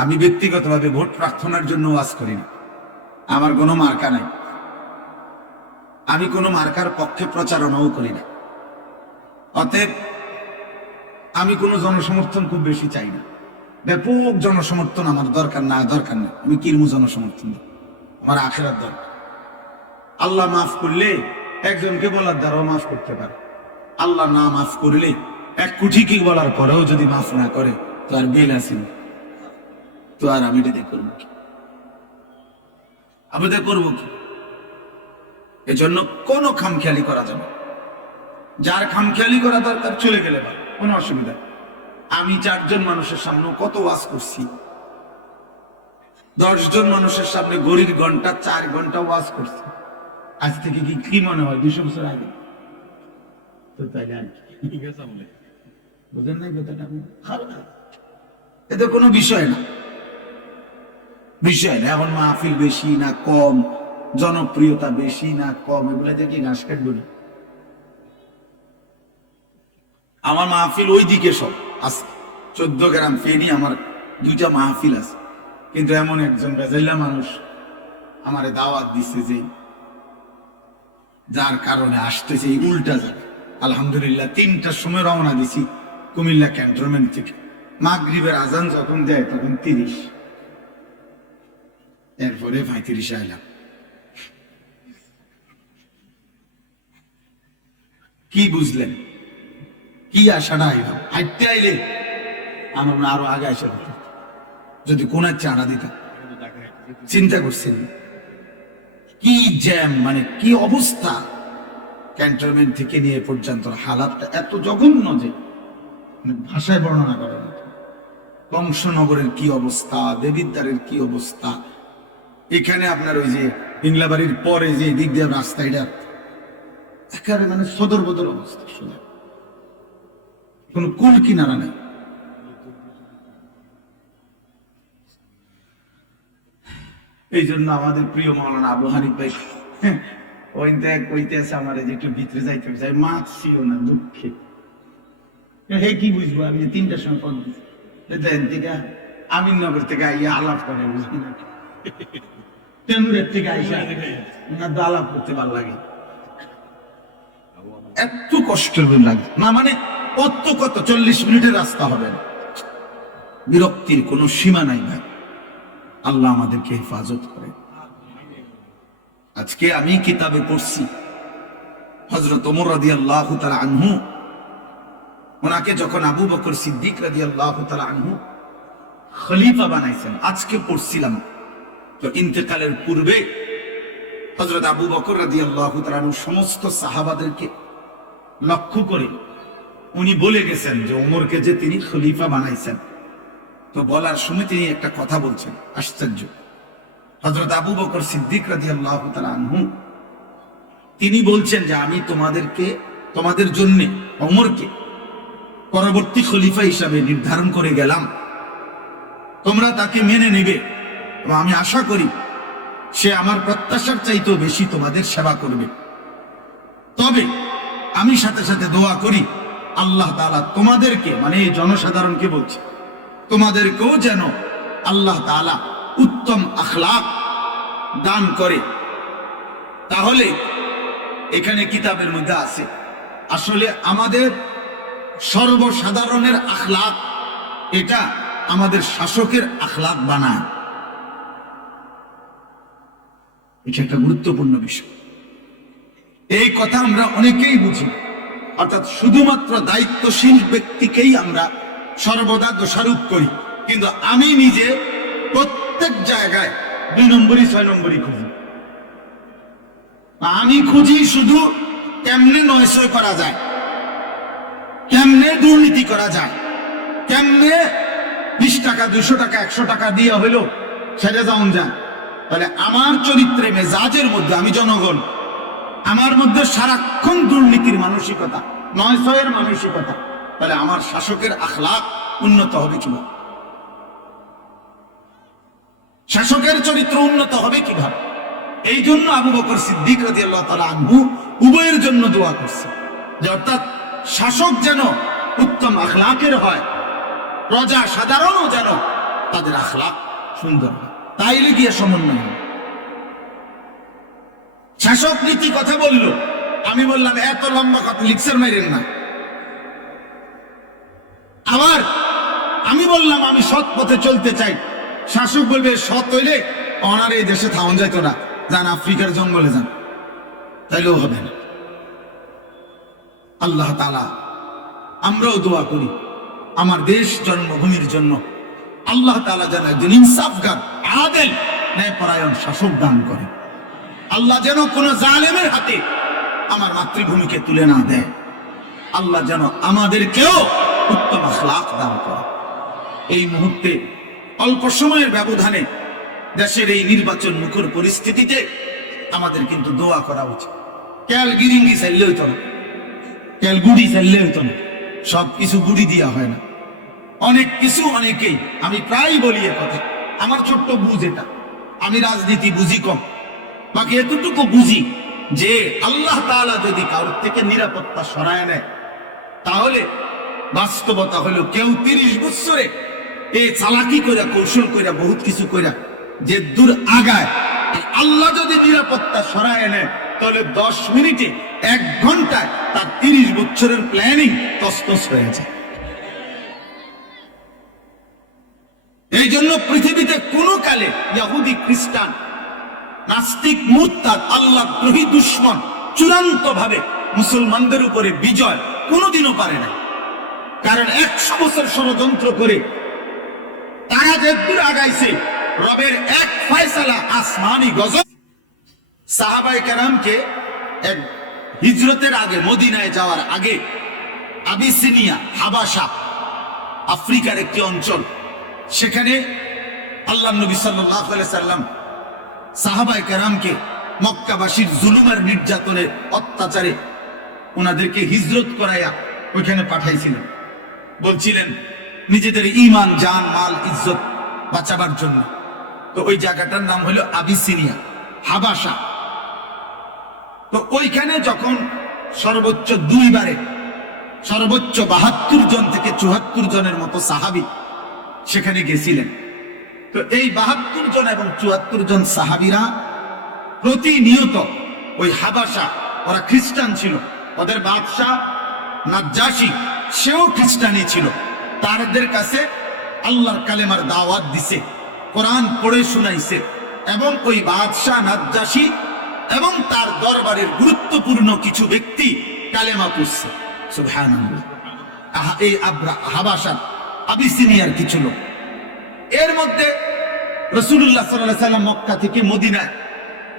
আমি ব্যক্তিগতভাবে ভোট প্রার্থনার জন্য ওয়াজ করি না, আমার কোনো মার্কা নাই, আমি কোনো মার্কার পক্ষে প্রচারণাও করি না। অতএব আমি কোনো জনসমর্থন খুব বেশি চাই না, ব্যাপক জনসমর্থন আমার দরকার না, দরকার নেই। আমি কিরমু জনসমর্থন দেব, আমার আখিরাত দরকার। আল্লাহ মাফ করলে একজনকে বলার দ্বারাও মাফ করতে পারে, আল্লাহ না মাফ করলে 1 কোটি কি বলার পরেও যদি মাফ না করে, তো আর বেল আসেনি, তো আর আমি এটা করবো কি, আমি এটা করবো কি? এজন্য কোনো খামখেয়ালি করা যাবে, যার খামখেয়ালি করা দরকার চলে গেলে ভালো, কোনো অসুবিধা। আমি 4 জন মানুষের সামনে কত ওয়াজ করছি, 10 জন মানুষের সামনে ঘড়ির ঘন্টা 4 ঘন্টা ওয়াজ করছি। আজ থেকে কি মনে হয় 200 বছর আগে? তো তাইলে বুঝেন নাই কথাটা? এটা কোনো বিষয় না, বিষয় না। এখন মাহফিল বেশি না কম, জনপ্রিয়তা বেশি না কম, এগুলো দেখি ঘাস কাটবো না। আমার মাহফিল ওই দিকে সব আছে, 14 গ্রাম ফেনি আমার 2টা মাহফিল আছে, কিন্তু এমন একজন বেজাইলা মানুষ আমারে দাওয়াত দিচ্ছে যে যার কারণে আসতেছে এই উল্টা যাবে। আলহামদুলিল্লাহ 3টার সময় রওনা দিছি কুমিল্লা ক্যান্টনমেন্ট থেকে। মাগরিবের আজান যখন দেয় তখন 30, এরপরে 35 আইলাম। কি বুঝলেন? কি আশাটা আইলাম? হাইটতে আইলে আমার মনে হয় আরো আগে আসা হতো যদি কোন চাঁড়া দিতাম। চিন্তা করছেন কি জ্যাম, মানে কি অবস্থা। ক্যান্টনমেন্ট থেকে নিয়ে পর্যন্ত হালাতটা এত জঘন্য যে ভাষায় বর্ণনা করার মতো। বংশনগরের কি অবস্থা, দেবিদ্বারের কি অবস্থা। এখানে আপনার ওই যে ইংলাবাড়ির পরে যে দিক দিয়ে রাস্তা, এটা একেবারে মানে সদর বদর অবস্থা, শুনে কোন কুল কিনারা নেই। এই জন্য আমাদের প্রিয় মাওলানা আবু হানিফ ভাই কইতেছে আমার যে একটু ভিতরে যাইতে চাই, মাছ ছিল না দুঃখে। হে কি বুঝবো আমি 3টার সময় ফোন দিচ্ছি থেকে আমিননগর থেকে আইয়া আলাপ করে, বুঝলি না তেমুরের থেকে আইসা না আলাপ করতে ভালো লাগে। এত কষ্ট লাগে না, মানে কত 40 মিনিটের রাস্তা হবে না। বিরক্তির কোনো সীমা নাই ভাই। আল্লাহ আমাদেরকে হেফাজত করে। আজকে আমি কিতাবে পড়ছি হযরত ওমর রাদিয়াল্লাহু তাআলা আনহু, ওনাকে যখন আবু বকর সিদ্দিক রাদিয়াল্লাহু তাআলা আনহু খলিফা বানাইছেন, আজকে পড়ছিলাম তো ইন্তেকালের পূর্বে হযরত আবু বকর রাদিয়াল্লাহু তাআলা আনহু সমস্ত সাহাবাদেরকে লক্ষ্য করে উনি বলে গেছেন যে ওমরকে যে তিনি খলিফা বানাইছেন। তো বলার সময় তিনি একটা কথা বলছেন, আশ্চর্য। হযরত আবু বকর সিদ্দিক রাদিয়াল্লাহু তাআলা আনহু তিনি বলছেন যে আমি তোমাদের জন্য ওমরকে পরবর্তী খলিফা হিসাবে নির্ধারণ করে গেলাম, তোমরা তাকে মেনে নেবে এবং আমি আশা করি সে আমার প্রত্যাশার চাইতেও বেশি তোমাদের সেবা করবে। তবে আমি সাথে সাথে দোয়া করি আল্লাহ তাআলা তোমাদেরকে, মানে এই জনসাধারণকে বলছে, তোমাদেরকেও যেন আল্লাহ তাআলা উত্তম আখলাক দান করে। তাহলে এখানে কিতাবের মধ্যে আছে আসলে আমাদের সর্বসাধারণের আখলাক, এটা আমাদের শাসকের আখলাক বানায়। এটা একটা গুরুত্বপূর্ণ বিষয়। এই কথা আমরা অনেকেই বুঝি, অর্থাৎ শুধুমাত্র দায়িত্বশীল ব্যক্তিকেই আমরা সর্বদা দোষারোপ করি। কিন্তু আমি নিজে প্রত্যেক জায়গায় 2 নম্বরই 6 নম্বরই খুঁজি। আমি খুঁজি শুধু কেমনে নয়সয় করা যায়, কেমনে দুর্নীতি করা যায়, কেমনে 20 টাকা 200 টাকা 100 টাকা দিয়ে হইলো সেটা যাওন যায়। তাহলে আমার চরিত্রে মেজাজের মধ্যে, আমি জনগণ, আমার মধ্যে সারাক্ষণ দুর্নীতির মানসিকতা, নয়সয়ের মানসিকতা, তাহলে আমার শাসকের আখলাক উন্নত হবে কিভাবে? শাসকের চরিত্র উন্নত হবে কিভাবে? এই জন্য আবু বকর সিদ্দিক রাদিয়াল্লাহু তাআলা আনহু উভয়ের জন্য দোয়া করছে যে অর্থাৎ শাসক যেন উত্তম আখলাকের হয়, প্রজা সাধারণও যেন তাদের আখলাক সুন্দর হয়, তাইলে গিয়ে সমন্বয় হবে। শাসক নীতি কথা বলল, আমি বললাম এত লম্বা কথা লিখছেন মাইরেন না। আবার আমি বললাম আমি সৎ পথে চলতে চাই, শাসক বলবে সৎ হইলে ওনার এই দেশে থাউন যাইতো না, যান আফ্রিকার জঙ্গলে যান, তাইলেও হবে না। আল্লাহ তাআলা, আমরাও দোয়া করি আমার দেশ জন্মভূমির জন্য আল্লাহ তাআলা যেন একজন ইনসাফগার, আদেল, ন্যায়পরায়ণ শাসক দান করে। আল্লাহ যেন কোন জালেমের হাতে আমার মাতৃভূমিকে তুলে না দেয়। আল্লাহ যেন আমাদেরকেও উত্তম আখলাক দান করে। এই মুহূর্তে অল্প সময়ের ব্যবধানে দেশের এই নির্বাচন মুখর পরিস্থিতিতে আমাদের কিন্তু দোয়া করা উচিত। ক্যালগিরিঙ্গি চাইলে হইতো না, ক্যালগুড়ি চাইলে হইতো না, সবকিছু গুড়ি দিয়া হয় না। অনেক কিছু অনেকেই, আমি প্রায় বলি এ কথা, আমার ছোট্ট বুঝ এটা, আমি রাজনীতি বুঝি কম, বাকি এতটুকু বুঝি যে আল্লাহ তাআলা যদি কারোর থেকে নিরাপত্তা সরায় নেয়, তাহলে বাস্তবতা হলো কেউ 30 বছরে এই চালাকি কইরা কৌশল কইরা বহুত কিছু কইরা যে দূর আগায়, আর আল্লাহ যদি নিরাপত্তা সরায় এনে তাহলে 10 মিনিটে 1 ঘন্টায় তার 30 বছরের প্ল্যানিং তছনছ হয়ে যায়। এই জন্য পৃথিবীতে কোনো কালে ইহুদি, খ্রিস্টান, নাস্তিক, মুরতাদ, আল্লাহ দ্রোহী দুশ্মন চূড়ান্ত ভাবে মুসলমানদের উপরে বিজয় কোনোদিনও পারে না। কারণ 100 বছর ষড়যন্ত্র করে তারা যে দূর আগাইছে, রবের এক ফয়সালা আসমানি গজব। সাহাবায়ে কেরামকে এক হিজরতের আগে, মদিনায় যাওয়ার আগে আবিসিনিয়া, হাবাসা, আফ্রিকার একটি অঞ্চল, সেখানে আল্লাহ নবী সাল্লাল্লাহু আলাইহি সাল্লাম সাহাবায়ে কেরামকে মক্কাবাসীর জুলুমের নির্যাতনের অত্যাচারে ওনাদেরকে হিজরত করাইয়া ওইখানে পাঠাইছিলেন। বলছিলেন নিজেদের ঈমান, জান, মাল, ইজ্জত বাঁচাবার জন্য। তো ওই জায়গাটার নাম হলো আবিসিনিয়া, হাবাসা। তো ওইখানে যখন সর্বোচ্চ 2 বারে সর্বোচ্চ 72 জন থেকে 74 জনের মতো সাহাবী সেখানে গেছিলেন। তো এই 72 জন এবং 74 জন সাহাবীরা প্রতিনিয়ত ওই হাবাসা, ওরা খ্রিস্টান ছিল, ওদের বাদশাহ নাজ্জাশী সেও খ্রিস্টানই ছিল, তাদের কাছে আল্লাহর কালেমার দাওয়াত দিছে, কোরআন পড়ে শুনাইছে, এবং ওই বাদশাহ নাজ্জাশী এবং তার দরবারের গুরুত্বপূর্ণ কিছু ব্যক্তি কালেমা পড়ছে। সুবহানাল্লাহ। এই হাবাসা, আবিসিনিয়ার কিছু লোক। এর মধ্যে রাসূলুল্লাহ সাল্লাল্লাহু আলাইহি সাল্লাম মক্কা থেকে মদিনায়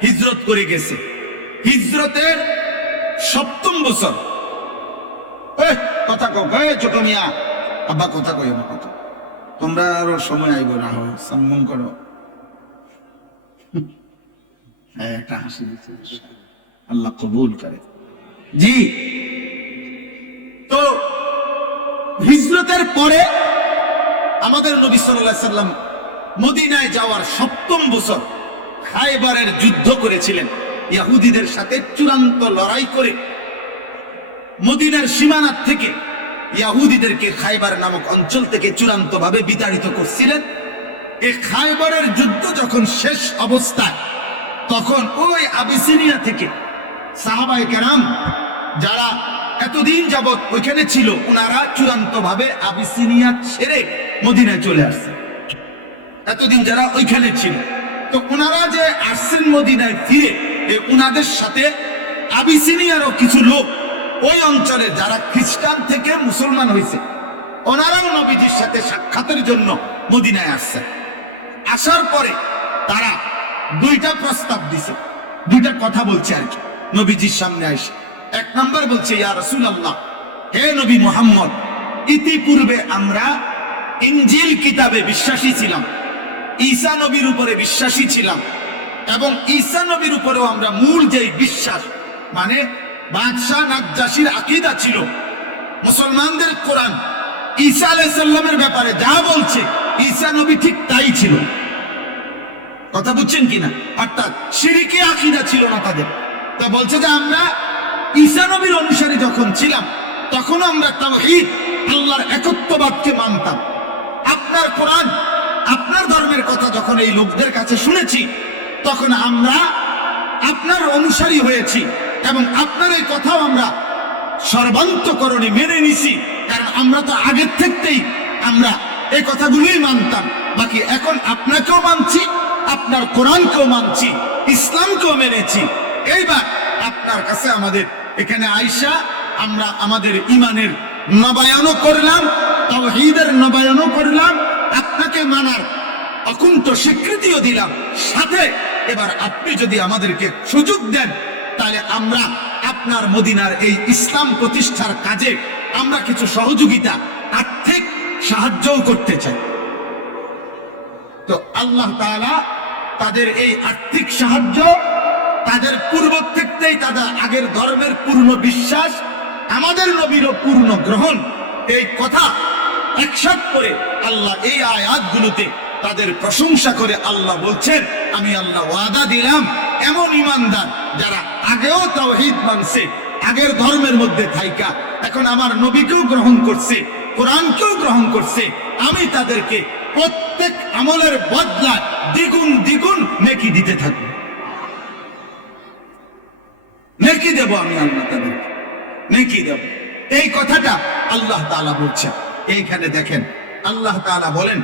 হিজরত করে গেছে। হিজরতের 7ম বছর। কথা কও, ছোট মিয়া, আব্বা কথা কই না, কথা তোমরা আরো সময় আইব না, সম্মান করো। একটা হাসি দিচ্ছে, আল্লাহ কবুল করে। জি, তো হিজরতের পরে আমাদের নবী সাল্লাল্লাহু আলাইহি সাল্লাম মদিনায় যাওয়ার 7ম বছর খায়বারের যুদ্ধ করেছিলেন ইহুদিদের সাথে। চূড়ান্ত লড়াই করে মদিনার সীমানা থেকে ইহুদিদেরকে খায়বার নামক অঞ্চল থেকে চূড়ান্ত ভাবে বিতাড়িত করছিলেন। এই খায়বারের যুদ্ধ যখন শেষ অবস্থায়, তখন ওই আবিসিনিয়া থেকে সাহাবায়ে কেরাম যারা এতদিন যাবত ওইখানে ছিল, ওনারা চূড়ান্ত ভাবে আবিসিনিয়া ছেড়ে মদিনায় চলে আসছে। এতদিন যারা ওইখানে ছিল, তো ওনারা যে আসছেন মদিনায় ফিরে, ওনাদের সাথে আবিসিনিয়ারও কিছু লোক ওই অঞ্চলে যারা খ্রিস্টান থেকে মুসলমান হয়েছে, ওনারাও নবীজির সাথে সাক্ষাতের জন্য মদিনায় আসছেন। আসার পরে তারা 2টা প্রস্তাব দিছে, 2টা কথা বলছে আর কি নবীজির সামনে আসে। 1 নম্বর বলছে, ইয়া রাসূলুল্লাহ, হে নবী মুহাম্মদ, ইতিপূর্বে আমরা ইনজিল কিতাবে বিশ্বাসী ছিলাম, ঈসা নবীর উপরে বিশ্বাসী ছিলাম, এবং ঈসা নবীর উপরেও আমরা মূল যে বিশ্বাস, মানে বাদশাহ নাজ্জাশীর আকীদা ছিল, মুসলমানদের কোরআন ঈসা আলাইহিস সালামের ব্যাপারে যা বলছে ঈসা নবী ঠিক তাই ছিল। কথা বুঝছেন কিনা? অর্থাৎ শিরকি আকীদা ছিল না তাদের। তা বলছে যে আমরা ঈসা নবীর অনুসারী যখন ছিলাম, তখন আমরা তাওহীদ, আল্লাহর একত্ববাদকে মানতাম। আপনার কোরআন, আপনার ধর্মের কথা যখন এই লোকদের কাছে শুনেছি, তখন আমরা আপনার অনুসারী হয়েছি, এবং আপনার এই কথাও আমরা সর্বান্তকরণে মেনে নিছি। কারণ আমরা তো আগের থেকেই আমরা এই কথাগুলোই মানতাম। বাকি এখন আপনাকেও মানছি, আপনার কোরআনকেও মানছি, ইসলামকেও মেনেছি। এইবার আপনার কাছে আমাদের এখানে আইসা আমরা আমাদের ঈমানের নবায়নও করলাম, তাওহীদের নবায়নও করলাম, আপনাকে মানার অকুণ্ঠ স্বীকৃতিও দিলাম। সাথে এবার আপনি যদি আমাদেরকে সুযোগ দেন, তাহলে আমরা আপনার মদিনার এই ইসলাম প্রতিষ্ঠার কাজে আমরা কিছু সহযোগিতা, আর্থিক সাহায্যও করতে চাই। তো আল্লাহ তাআলা তাদের এই আর্থিক সাহায্য, তাদের পূর্ব থেকেই তাদের আগের ধর্মের পূর্ণ বিশ্বাস, আমাদের নবীরও পূর্ণ গ্রহণ, এই কথা একসাথ করে আল্লাহ এই আয়াতগুলোতে তাদের প্রশংসা করে আল্লাহ বলছেন, আমি আল্লাহ ওয়াদা দিলাম এমন ঈমানদার যারা আগেও তাওহীদ মানছে, আগের ধর্মের মধ্যে থাইকা এখন আমার নবীকেও গ্রহণ করছে, কোরআনকেও গ্রহণ করছে, আমি তাদেরকে প্রত্যেক আমলের বদলা দ্বিগুণ দ্বিগুণ নেকি দিতে থাকবে। নেকি দেব আমি আল্লাহ তাদের, নেকি দেব। এই কথাটা আল্লাহ তাআলা বলছেন। এইখানে দেখেন আল্লাহ তাআলা বলেন,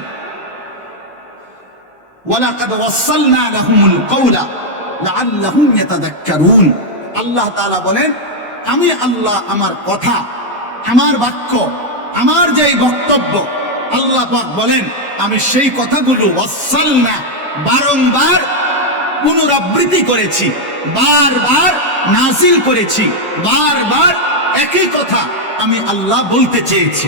ওয়ালাকাদ ওয়াসালনা লাহুমুল কাওলা লাআল্লাহুম ইয়াতাযাক্কারুন। আল্লাহ তাআলা বলেন, আমি আল্লাহ আমার কথা, আমার বাক্য, আমার যেই বক্তব্য, আল্লাহ পাক বলেন আমি সেই কথাগুলো ওয়াসালনা বারংবার পুনরাবৃত্তি করেছি, বারবার নাযিল করেছি, বারবার একই কথা আমি আল্লাহ বলতে চেয়েছি।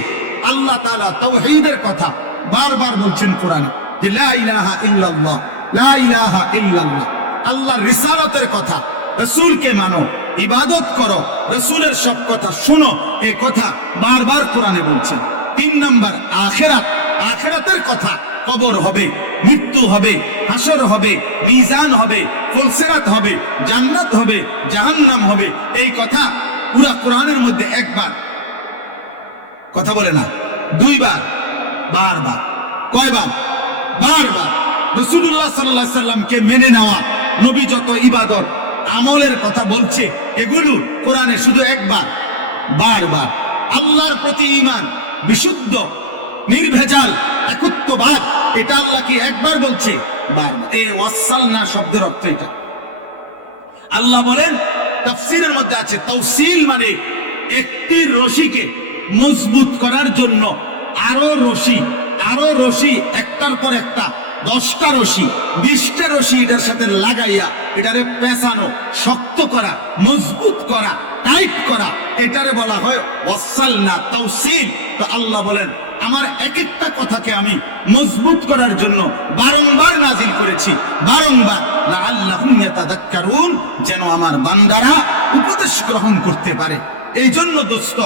আল্লাহ তাআলা তাওহীদের কথা বারবার বলছেন কোরআনে, যে লা ইলাহা ইল্লাল্লাহ, লা ইলাহা ইল্লাল্লাহ। আল্লাহর রিসালাতের কথা, রাসূলকে মানো, ইবাদত করো, রাসূলের সব কথা শোনো, এই কথা বারবার কোরআনে বলছেন। 3 নাম্বার আখিরাত, আখিরাতের কথা, কবর হবে, মৃত্যু হবে, হাসর হবে, মিজান হবে, ফুলসিরাত হবে, জান্নাত হবে, জাহান্নাম হবে। এই কথা পুরা কোরআনের মধ্যে একবার, কথা বলে না, 2 বার, বারবার। কয়বার? বারবার। রাসূলুল্লাহ সাল্লাল্লাহু আলাইহি সাল্লামকে মেনে নেওয়া, নবী যত ইবাদত আমলের কথা বলছে এগুলো কোরআনে শুধু একবার, বারবার। আল্লাহর প্রতি ঈমান, বিশুদ্ধ নির্ভেজাল একত্ববাদ, এটা আল্লাহ কি একবার বলছে? বারবার। এই ওয়াসালনা শব্দের অর্থ এটা। আল্লাহ বলেন, তাফসীরের মধ্যে আছে তাওসীল মানে একটি রশিকে মজবুত করার জন্য আরো রশি, আরো রশি, একটার পর একটা 10টা রশি, 20টা রশি এটার সাথে লাগাইয়া এটারে পেঁচানো, শক্ত করা, মজবুত করা, টাইট করা, এটারে বলা হয় ওয়াসালনা, তাওসীল। তো আল্লাহ বলেন আমার এক একটা কথাকে আমি মজবুত করার জন্য বারংবার নাজিল করেছি, বারংবার, লাআল্লাহুম ইয়াতাযাক্কারুন, যেন আমার বান্দারা উপদেশ গ্রহণ করতে পারে। এই জন্য দোস্ত,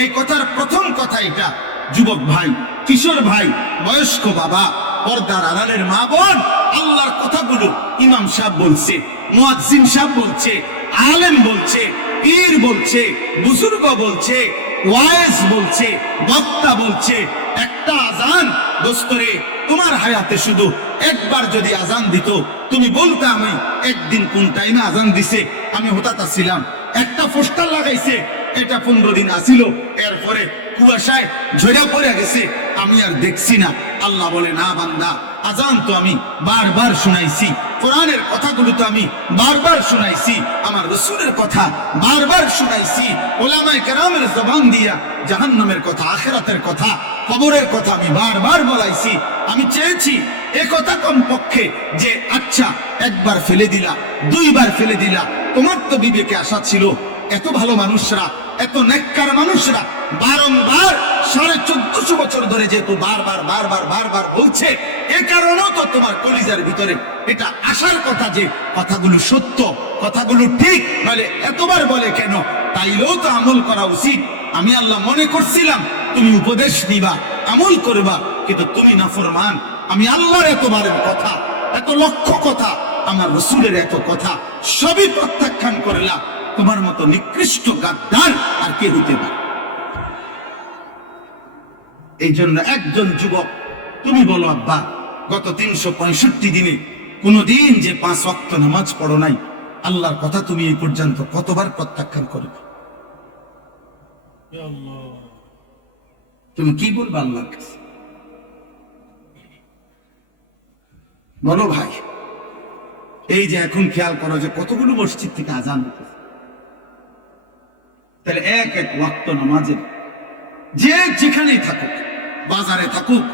এই কথার প্রথম কথা এটা, যুবক ভাই, কিশোর ভাই, বয়স্ক বাবা, পর্দার আড়ালের মা বোন, আল্লাহর কথাগুলো ইমাম সাহেব বলছে, মুয়াজ্জিন সাহেব বলছে, আলেম বলছে, পীর বলছে, বুজুর্গ বলছে, ওয়াইজ বলছে, বক্তা বলছে, একটা আজান দোস্তরে তোমার হায়াতে শুধু একবার যদি আজান দিত, তুমি বলতে আমি একদিন কোন টাইমে আজান দিছে আমি হঠাৎ ছিলাম, একটা পোস্টার লাগাইছে এটা 15 দিন আসিল, এরপরে কুয়াশায় ঝরে পড়ে গেছে, আমি আর দেখছি না। আল্লাহ বলে, না বান্দা, আজান তো আমি বারবার শুনাইছি, কোরআনের কথাগুলো তো আমি বারবার শুনাইছি, আমার রাসূলের কথা বারবার শুনাইছি, উলামায়ে কেরামের জবান দিয়া জাহান্নামের কথা, আখিরাতের কথা, কবরের কথা আমি বারবার বলাইছি। আমি চেয়েছি এ কথা কমপক্ষে যে আচ্ছা একবার ফেলে দিলা, 2 বার ফেলে দিলা, তোমার তো বিবেকে আশা ছিল, এত ভালো মানুষরা, এত নেককার মানুষরা বারংবার 1450 বছর ধরে যেহেতু বারবার বারবার বারবার বলছে, এ কারণেও তো তোমার কলিজার ভিতরে এটা আসার কথা যে কথাগুলো সত্য, কথাগুলো ঠিক, মানে এতবার বলে কেন? তাইলেও তো আমল করা উচিত। আমি আল্লাহ মনে করছিলাম তুমি উপদেশ নিবা, আমল করবা, কিন্তু তুমি নাফরমান। আমি আল্লাহর এতবারের কথা, এত লক্ষ কথা, আমার রাসূলের এত কথা সবই প্রত্যাখ্যান করলাম। তোমার মতো নিকৃষ্ট গাদ্দার আর কে হইতে পারে? এই জন্য একজন যুবক, তুমি বলো আব্বা, গত 365 দিনে কোনদিন যে 5 ওয়াক্ত নামাজ পড়ো নাই, আল্লাহর কথা তুমি এই পর্যন্ত কতবার প্রত্যাখ্যান করবে? তুমি কি বলবে আল্লাহর কাছে? বলো ভাই। এই যে এখন খেয়াল করো যে কতগুলো মসজিদ থেকে আজান হতেছে, তাহলে এক এক ওয়াক্ত নামাজের যে যেখানেই থাকুক, বাজারে থাকুক,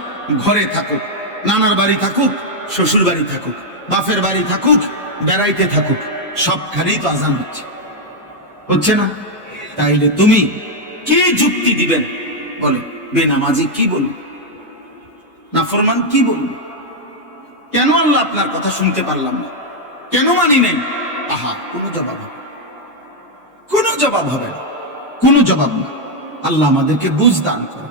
ঘরে থাকুক, নানার বাড়ি থাকুক, শ্বশুর বাড়ি থাকুক, বাপের বাড়ি থাকুক, বেড়াইতে থাকুক, সবখানেই তো আজান হচ্ছে, হচ্ছে না? তাইলে তুমি কি যুক্তি দিবেন? বলে বেনামাজি কি বলবে, নাফরমান কি বলবে? কেন আল্লাহ আপনার কথা শুনতে পারলাম না, কেন মানি নাই? আহা, কোনো জবাব হবে, কোনো জবাব হবে না, কোনো জবাব না। আল্লাহ আমাদেরকে বুঝ দান করে।